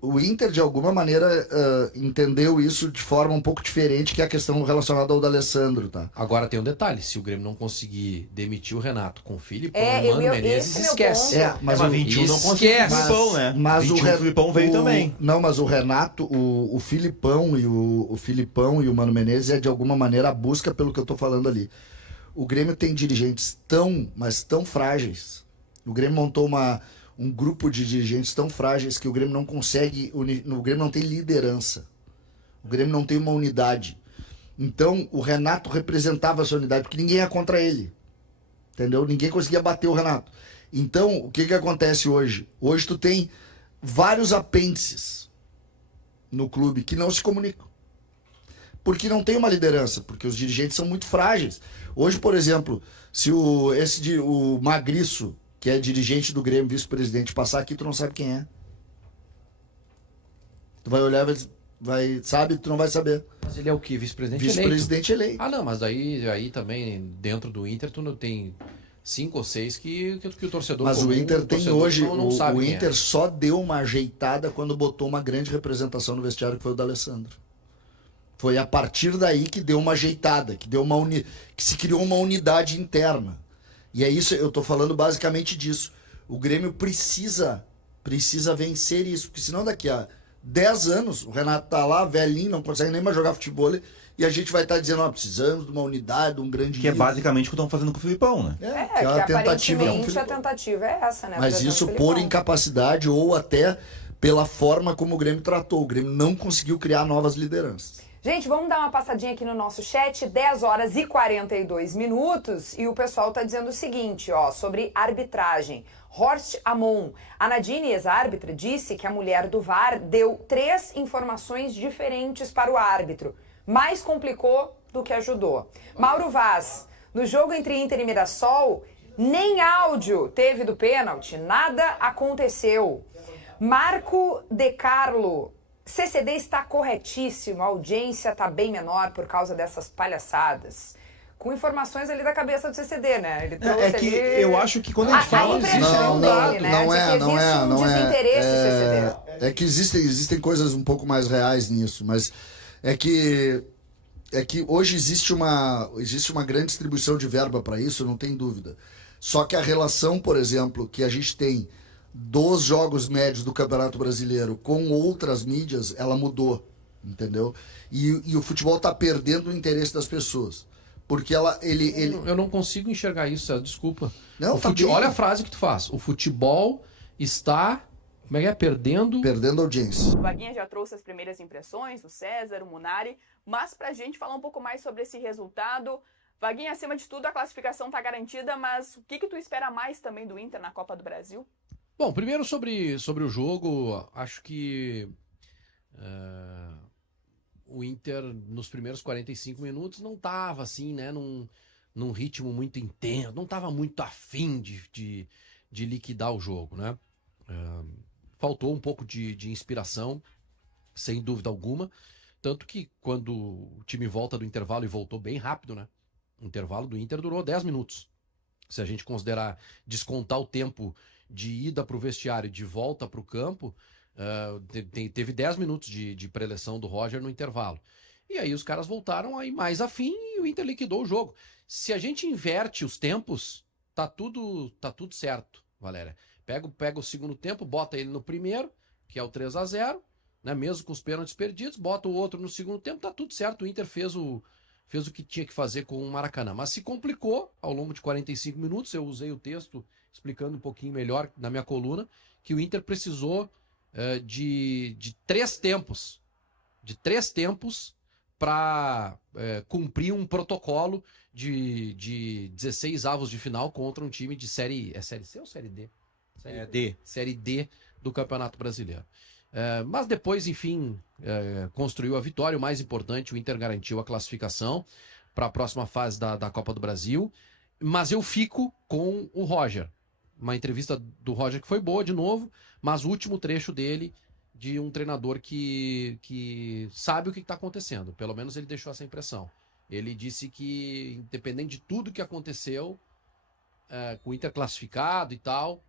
O Inter, de alguma maneira, entendeu isso de forma um pouco diferente, que é a questão relacionada ao D'Alessandro, tá? Agora tem um detalhe. Se o Grêmio não conseguir demitir o Renato com o Filipão, É, o Mano Menezes, esse é meu esquece. ponto. Mas Mas o 21 não conseguiu o Esquece. Filipão, né? Mas 21 o Filipão veio também. Não, mas o Renato, o Filipão e o Filipão e o Mano Menezes é de alguma maneira a busca pelo que eu tô falando ali. O Grêmio tem dirigentes mas tão frágeis. O Grêmio montou um grupo de dirigentes tão frágeis que o Grêmio não consegue, o Grêmio não tem liderança. O Grêmio não tem uma unidade. Então, o Renato representava essa unidade, porque ninguém ia contra ele. Entendeu? Ninguém conseguia bater o Renato. Então, o que acontece hoje? Hoje tu tem vários apêndices no clube que não se comunicam. Porque não tem uma liderança, porque os dirigentes são muito frágeis. Hoje, por exemplo, se o Magriço, que é dirigente do Grêmio, vice-presidente, passar aqui, tu não sabe quem é. Tu vai olhar, sabe, tu não vai saber. Mas ele é o quê? Vice-presidente eleito? Vice-presidente eleito. Ah, não, mas aí também, dentro do Inter, tu não tem 5 ou 6 que o torcedor... Mas comum, o Inter tem torcedor hoje, não sabe o quem é. Inter só deu uma ajeitada quando botou uma grande representação no vestiário, que foi o D'Alessandro. Foi a partir daí que deu uma ajeitada, que se criou uma unidade interna. E é isso, eu tô falando basicamente disso. O Grêmio precisa vencer isso, porque senão daqui a 10 anos, o Renato tá lá, velhinho, não consegue nem mais jogar futebol, e a gente vai estar dizendo, precisamos de uma unidade, de um grande Que é líder. basicamente o que estão fazendo com o Filipão, né? que é que uma tentativa. aparentemente a tentativa é essa, né? Mas Por isso exemplo, por Filipão. incapacidade ou até pela forma como o Grêmio tratou. O Grêmio não conseguiu criar novas lideranças. Gente, vamos dar uma passadinha aqui no nosso chat, 10 horas e 42 minutos, e o pessoal tá dizendo o seguinte, ó, sobre arbitragem. Horst Amon, a Nadine, ex-árbitra, disse que a mulher do VAR deu 3 informações diferentes para o árbitro. Mais complicou do que ajudou. Mauro Vaz, no jogo entre Inter e Mirassol, Nem áudio teve do pênalti, nada aconteceu. Marco De Carlo, CCD está corretíssimo, a audiência está bem menor por causa dessas palhaçadas. Com informações ali da cabeça do CCD, né? Ele trouxe que ali... eu acho que quando a gente fala... A impressão dele, né? Não de é, que não existe é, um não é. desinteresse CCD. É que existem coisas um pouco mais reais nisso, mas é que hoje existe uma grande distribuição de verba para isso, não tem dúvida. Só que a relação, por exemplo, que a gente tem dos jogos médios do Campeonato Brasileiro com outras mídias, ela mudou, entendeu? E o futebol está perdendo o interesse das pessoas. Porque Eu não consigo enxergar isso, César, desculpa. Não, tá bem. Olha a frase que tu faz. O futebol está... Como é que é? Perdendo audiência. O Vaguinha já trouxe as primeiras impressões, o César, o Munari, mas pra gente falar um pouco mais sobre esse resultado, Vaguinha, acima de tudo, a classificação tá garantida, mas o que tu espera mais também do Inter na Copa do Brasil? Bom, primeiro sobre o jogo, acho que o Inter nos primeiros 45 minutos não estava assim, né, num ritmo muito intenso, não estava muito afim de liquidar o jogo, né? Faltou um pouco de inspiração, sem dúvida alguma, tanto que quando o time volta do intervalo, e voltou bem rápido, né? O intervalo do Inter durou 10 minutos. Se a gente considerar descontar o tempo de ida para o vestiário e de volta para o campo, teve 10 minutos de preleção do Roger no intervalo. E aí os caras voltaram aí mais afim e o Inter liquidou o jogo. Se a gente inverte os tempos, tá tudo certo, Valéria. Pega o segundo tempo, bota ele no primeiro, que é o 3-0, né? Mesmo com os pênaltis perdidos, bota o outro no segundo tempo, tá tudo certo. O Inter fez o que tinha que fazer com o Maracanã. Mas se complicou ao longo de 45 minutos. Eu usei o texto explicando um pouquinho melhor na minha coluna, que o Inter precisou de 3 tempos. De 3 tempos para cumprir um protocolo de 16 avos de final contra um time de série... É série C ou série D? D. Série D do Campeonato Brasileiro. Mas depois, enfim, construiu a vitória. O mais importante, o Inter garantiu a classificação para a próxima fase da Copa do Brasil. Mas eu fico com o Roger. Uma entrevista do Roger que foi boa de novo, mas o último trecho dele de um treinador que sabe o que está acontecendo. Pelo menos ele deixou essa impressão. Ele disse que, independente de tudo que aconteceu, com o Inter classificado e tal,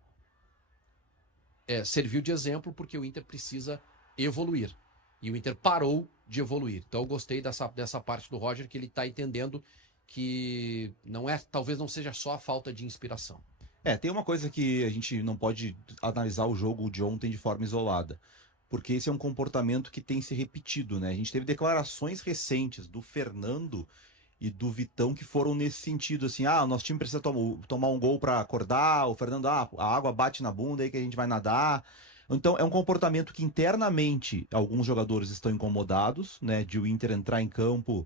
serviu de exemplo porque o Inter precisa evoluir. E o Inter parou de evoluir. Então eu gostei dessa parte do Roger, que ele está entendendo que talvez não seja só a falta de inspiração. Tem uma coisa que a gente não pode analisar o jogo de ontem de forma isolada, porque esse é um comportamento que tem se repetido, né? A gente teve declarações recentes do Fernando e do Vitão que foram nesse sentido, assim, nosso time precisa tomar um gol para acordar, o Fernando, a água bate na bunda aí que a gente vai nadar. Então é um comportamento que internamente alguns jogadores estão incomodados, né, de o Inter entrar em campo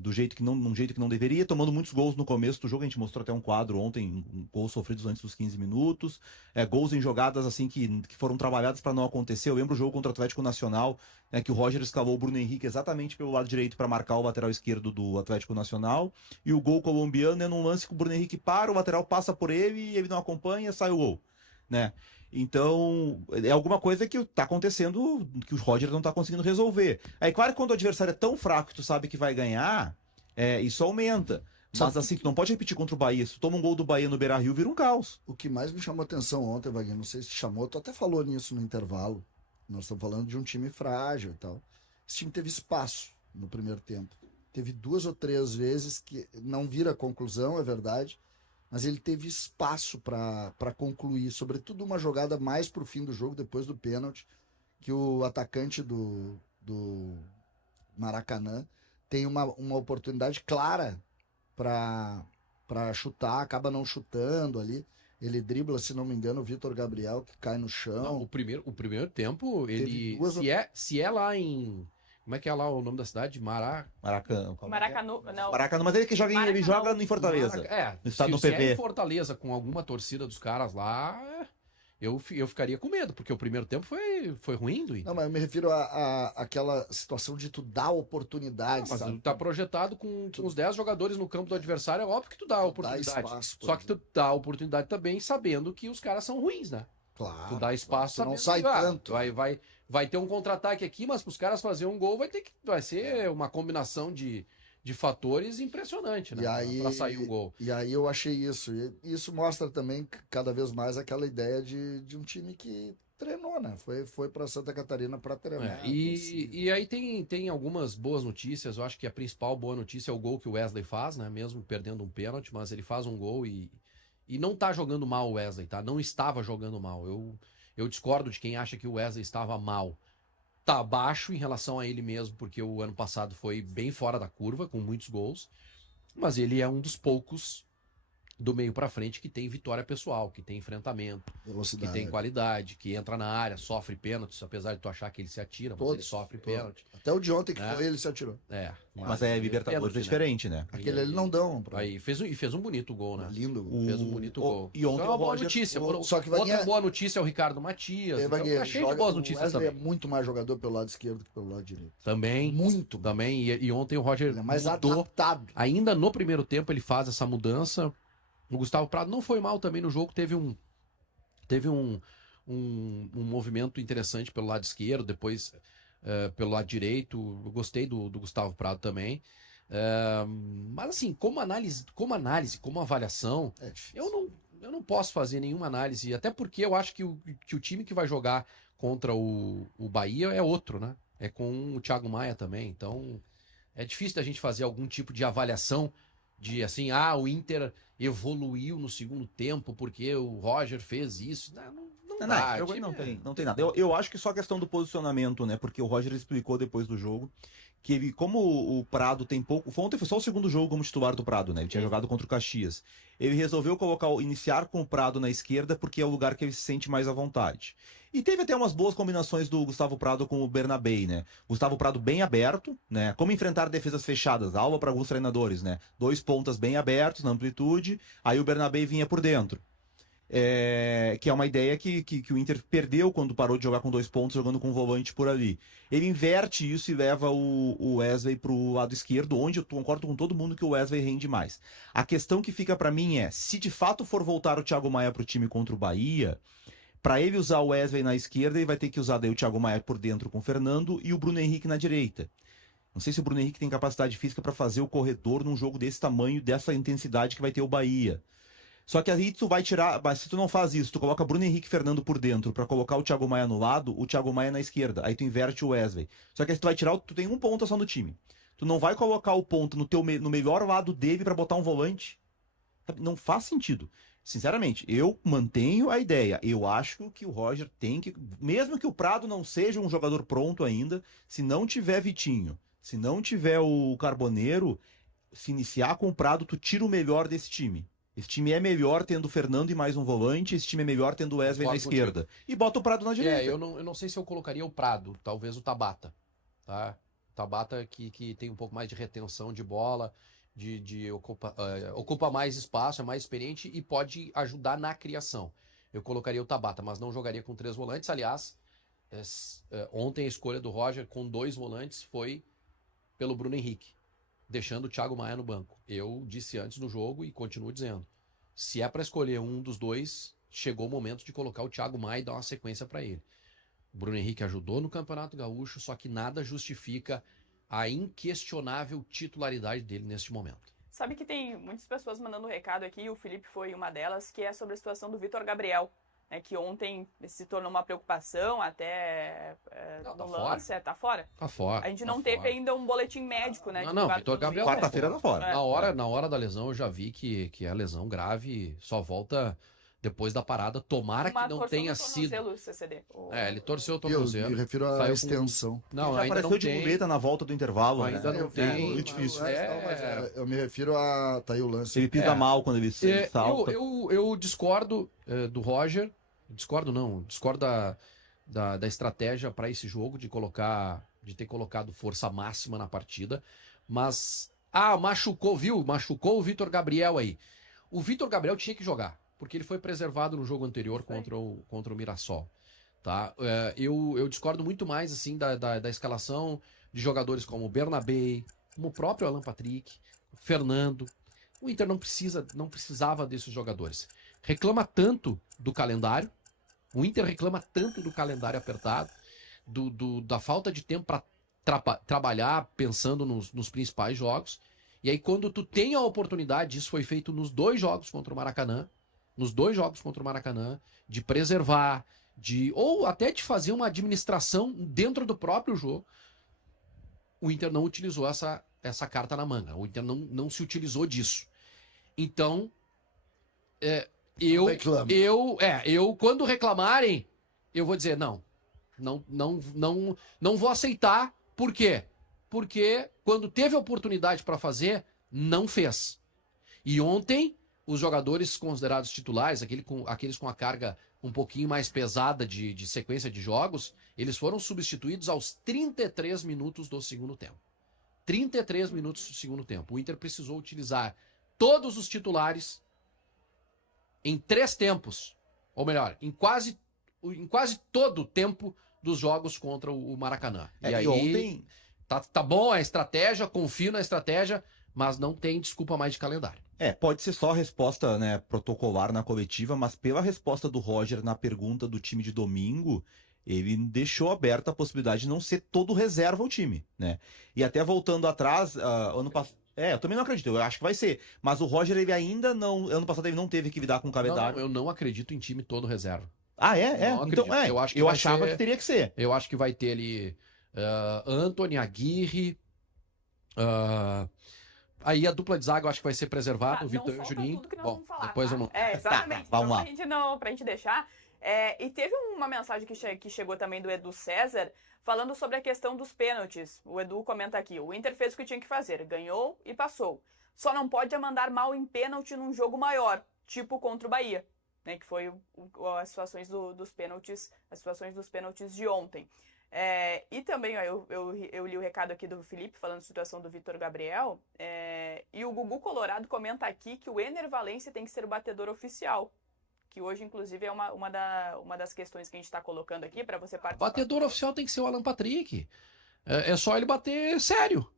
num jeito que não deveria, tomando muitos gols no começo do jogo. A gente mostrou até um quadro ontem, gols sofridos antes dos 15 minutos, gols em jogadas assim que foram trabalhadas para não acontecer. Eu lembro o jogo contra o Atlético Nacional, né, que o Roger escalou o Bruno Henrique exatamente pelo lado direito para marcar o lateral esquerdo do Atlético Nacional, e o gol colombiano é num lance que o Bruno Henrique para, o lateral passa por ele, ele não acompanha, sai o gol, né? Então, é alguma coisa que tá acontecendo que o Roger não tá conseguindo resolver. Aí, claro que quando o adversário é tão fraco que tu sabe que vai ganhar, isso aumenta. Mas assim, tu não pode repetir contra o Bahia. Se tu toma um gol do Bahia no Beira-Rio, vira um caos. O que mais me chamou a atenção ontem, Wagner, não sei se te chamou, tu até falou nisso no intervalo. Nós estamos falando de um time frágil e tal. Esse time teve espaço no primeiro tempo. Teve 2 ou 3 vezes que não vira conclusão, é verdade, mas ele teve espaço para concluir, sobretudo uma jogada mais para o fim do jogo, depois do pênalti, que o atacante do Maracanã tem uma oportunidade clara para chutar, acaba não chutando ali. Ele dribla, se não me engano, o Vitor Gabriel, que cai no chão. Não, o primeiro tempo, ele se é lá em... Como é que é lá o nome da cidade? Maracanã. Não. Maracanã, mas ele joga em Fortaleza. No estado do se PP. é em Fortaleza, com alguma torcida dos caras lá, eu ficaria com medo, porque o primeiro tempo foi ruim do Inter. Não, mas eu me refiro àquela situação de tu dar oportunidade, Mas sabe? tu tá projetado com os 10 jogadores no campo do adversário, é óbvio que tu dá a oportunidade. espaço pra Só que tu dá a oportunidade também sabendo que os caras são ruins, né? Claro. Tu dá espaço, Tu não sabendo sai que, tanto. vai ter um contra-ataque aqui, mas pros caras fazer um gol vai ser uma combinação de fatores impressionante, né? E aí, Pra sair um gol. E aí eu achei isso. E isso mostra também cada vez mais aquela ideia de um time que treinou, né? Foi para Santa Catarina para treinar. E aí tem algumas boas notícias. Eu acho que a principal boa notícia é o gol que o Wesley faz, né? Mesmo perdendo um pênalti, mas ele faz um gol e não tá jogando mal o Wesley, tá? Não estava jogando mal. Eu discordo de quem acha que o Wesley estava mal. Tá baixo em relação a ele mesmo, porque o ano passado foi bem fora da curva, com muitos gols. Mas ele é um dos poucos do meio pra frente que tem vitória pessoal, que tem enfrentamento, Velocidade. que tem qualidade, que entra na área, sofre pênaltis, apesar de tu achar que ele se atira, mas ele sofre pênalti. Até o de ontem que Né? foi ele se atirou. Mas é Libertadores é diferente, né? Aquele ali não dão. Aí fez um bonito gol, né? Lindo. Fez um bonito gol. E ontem Isso é uma o boa Roger- notícia. Só que Outra boa notícia é o Ricardo Matias. Então, tá cheio de boas o notícias Wesley também. é muito mais jogador pelo lado esquerdo que pelo lado direito. Também. Muito. Também. E ontem o Roger Ele é mais mudou. adaptado. Ainda no primeiro tempo ele faz essa mudança. O Gustavo Prado não foi mal também no jogo. Teve um movimento interessante pelo lado esquerdo, depois pelo lado direito. Eu gostei do Gustavo Prado também. Mas assim, como análise, como avaliação, É difícil. eu não posso fazer nenhuma análise, até porque eu acho que o time que vai jogar contra o Bahia é outro, né? É com o Thiago Maia também, então é difícil da gente fazer algum tipo de avaliação de assim, o Inter evoluiu no segundo tempo porque o Roger fez isso. Não dá, time Não tem nada. Eu acho que só a questão do posicionamento, né? Porque o Roger explicou depois do jogo que ele, como o Prado tem pouco. Ontem foi só o segundo jogo como titular do Prado, né? Ele tinha jogado contra o Caxias. Ele resolveu iniciar com o Prado na esquerda porque é o lugar que ele se sente mais à vontade. E teve até umas boas combinações do Gustavo Prado com o Bernabei, né? Gustavo Prado bem aberto, né? Como enfrentar defesas fechadas, aula para alguns treinadores, né? 2 pontas bem abertos na amplitude, aí o Bernabei vinha por dentro. Que é uma ideia que o Inter perdeu quando parou de jogar com 2 pontos, jogando com um volante por ali. Ele inverte isso e leva o Wesley pro lado esquerdo, onde eu concordo com todo mundo que o Wesley rende mais. A questão que fica para mim é, se de fato for voltar o Thiago Maia pro time contra o Bahia, para ele usar o Wesley na esquerda, ele vai ter que usar daí o Thiago Maia por dentro com o Fernando e o Bruno Henrique na direita. Não sei se o Bruno Henrique tem capacidade física para fazer o corredor num jogo desse tamanho, dessa intensidade que vai ter o Bahia. Só que aí tu vai tirar, mas se tu não faz isso, tu coloca Bruno Henrique e Fernando por dentro para colocar o Thiago Maia no lado, o Thiago Maia na esquerda, aí tu inverte o Wesley. Só que aí tu vai tirar, tu tem um ponta só no time. Tu não vai colocar o ponta no melhor lado dele para botar um volante. Não faz sentido. Sinceramente, eu mantenho a ideia. Eu acho que o Roger tem que, mesmo que o Prado não seja um jogador pronto ainda, se não tiver Vitinho, se não tiver o Carboneiro, se iniciar com o Prado, tu tira o melhor desse time. Esse time é melhor tendo o Fernando e mais um volante, esse time é melhor tendo o Wesley na esquerda. E bota o Prado na direita. Eu não sei se eu colocaria o Prado, talvez o Tabata, tá? Tabata que tem um pouco mais de retenção de bola, ocupa mais espaço, é mais experiente e pode ajudar na criação. Eu colocaria o Tabata, mas não jogaria com 3 volantes. Aliás, ontem a escolha do Roger com 2 volantes foi pelo Bruno Henrique, deixando o Thiago Maia no banco. Eu disse antes do jogo e continuo dizendo, se é para escolher um dos dois, chegou o momento de colocar o Thiago Maia e dar uma sequência para ele. O Bruno Henrique ajudou no Campeonato Gaúcho, só que nada justifica a inquestionável titularidade dele neste momento. Sabe que tem muitas pessoas mandando recado aqui, o Felipe foi uma delas, que é sobre a situação do Vitor Gabriel, né, que ontem se tornou uma preocupação até no lance. Tá fora? Tá fora. A gente não teve ainda um boletim médico, né? Não, Vitor Gabriel quarta-feira tá fora. Na hora da lesão eu já vi que é lesão grave, só volta depois da parada. Tomara que não tenha sido. CCD. Ele torceu o Eu tornozelo. me refiro à Saiu extensão. Não, já ainda apareceu não de tem. muleta na volta do intervalo. Ainda né? não tem. Muito difícil. É. Eu me refiro a... Tá aí o lance. Ele pisa mal quando ele salta. Eu discordo do Roger. Discordo da estratégia para esse jogo de ter colocado força máxima na partida. Mas machucou o Vitor Gabriel aí. O Vitor Gabriel tinha que jogar. porque ele foi preservado no jogo anterior contra o Mirassol. Tá? Eu discordo muito mais assim da escalação de jogadores como o Bernabé, como o próprio Alan Patrick, Fernando. O Inter não precisava desses jogadores. Reclama tanto do calendário, o Inter reclama tanto do calendário apertado, da falta de tempo para trabalhar pensando nos principais jogos. E aí quando tu tem a oportunidade, isso foi feito nos 2 jogos contra o Maracanã, de preservar, ou até de fazer uma administração dentro do próprio jogo, o Inter não utilizou essa carta na manga. O Inter não se utilizou disso. Então, eu quando reclamarem, eu vou dizer não vou aceitar. Por quê? Porque quando teve oportunidade para fazer, não fez. E ontem, os jogadores considerados titulares, aqueles com a carga um pouquinho mais pesada de sequência de jogos, eles foram substituídos aos 33 minutos do segundo tempo. 33 minutos do segundo tempo. O Inter precisou utilizar todos os titulares em 3 tempos. Ou melhor, em quase todo o tempo dos jogos contra o Maracanã. E aí, ontem... tá bom a estratégia, confio na estratégia, mas não tem desculpa mais de calendário. Pode ser só a resposta, né, protocolar na coletiva, mas pela resposta do Roger na pergunta do time de domingo, ele deixou aberta a possibilidade de não ser todo reserva o time, né? E até voltando atrás, ano passado... eu também não acredito, eu acho que vai ser. Mas o Roger, ele ainda não... Ano passado ele não teve que lidar com o calendário. Eu não acredito em time todo reserva. Então, eu achava que teria que ser. Eu acho que vai ter ali Antony, Aguirre... Aí a dupla de zaga eu acho que vai ser preservada, o Vitor e o Juninho. Tudo que nós vamos falar, depois tá? eu não... Exatamente. Vamos lá. Pra gente deixar. E teve uma mensagem que chegou também do Edu César, falando sobre a questão dos pênaltis. O Edu comenta aqui: o Inter fez o que tinha que fazer, ganhou e passou. Só não pode mandar mal em pênalti num jogo maior, tipo contra o Bahia, né, que foi as situações dos pênaltis de ontem. E também, eu li o recado aqui do Felipe falando da situação do Vitor Gabriel, e o Gugu Colorado comenta aqui que o Ener Valencia tem que ser o batedor oficial, que hoje, inclusive, é uma das questões que a gente está colocando aqui para você participar. Batedor oficial tem que ser o Alan Patrick. É só ele bater sério.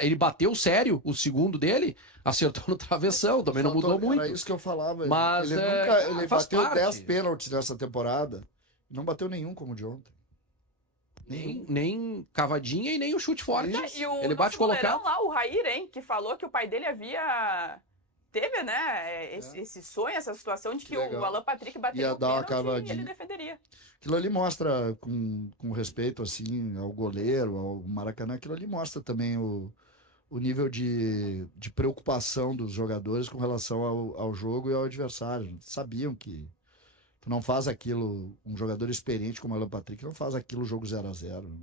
Ele bateu sério, o segundo dele, acertou no travessão, também não mudou muito. Era isso que eu falava. Mas ele bateu parte. 10 pênaltis nessa temporada. Não bateu nenhum como o de ontem. Nem cavadinha e nem o chute forte. Ele bate colocado lá, o Rair, hein, que falou que o pai dele teve, né, esse sonho, essa situação de que o Alan Patrick bateu o pênalti e ele defenderia. Aquilo ali mostra, com respeito assim ao goleiro, ao Maracanã, aquilo ali mostra também o nível de preocupação dos jogadores com relação ao jogo e ao adversário. Sabiam que tu não faz aquilo, um jogador experiente como o Alan Patrick não faz aquilo jogo 0-0.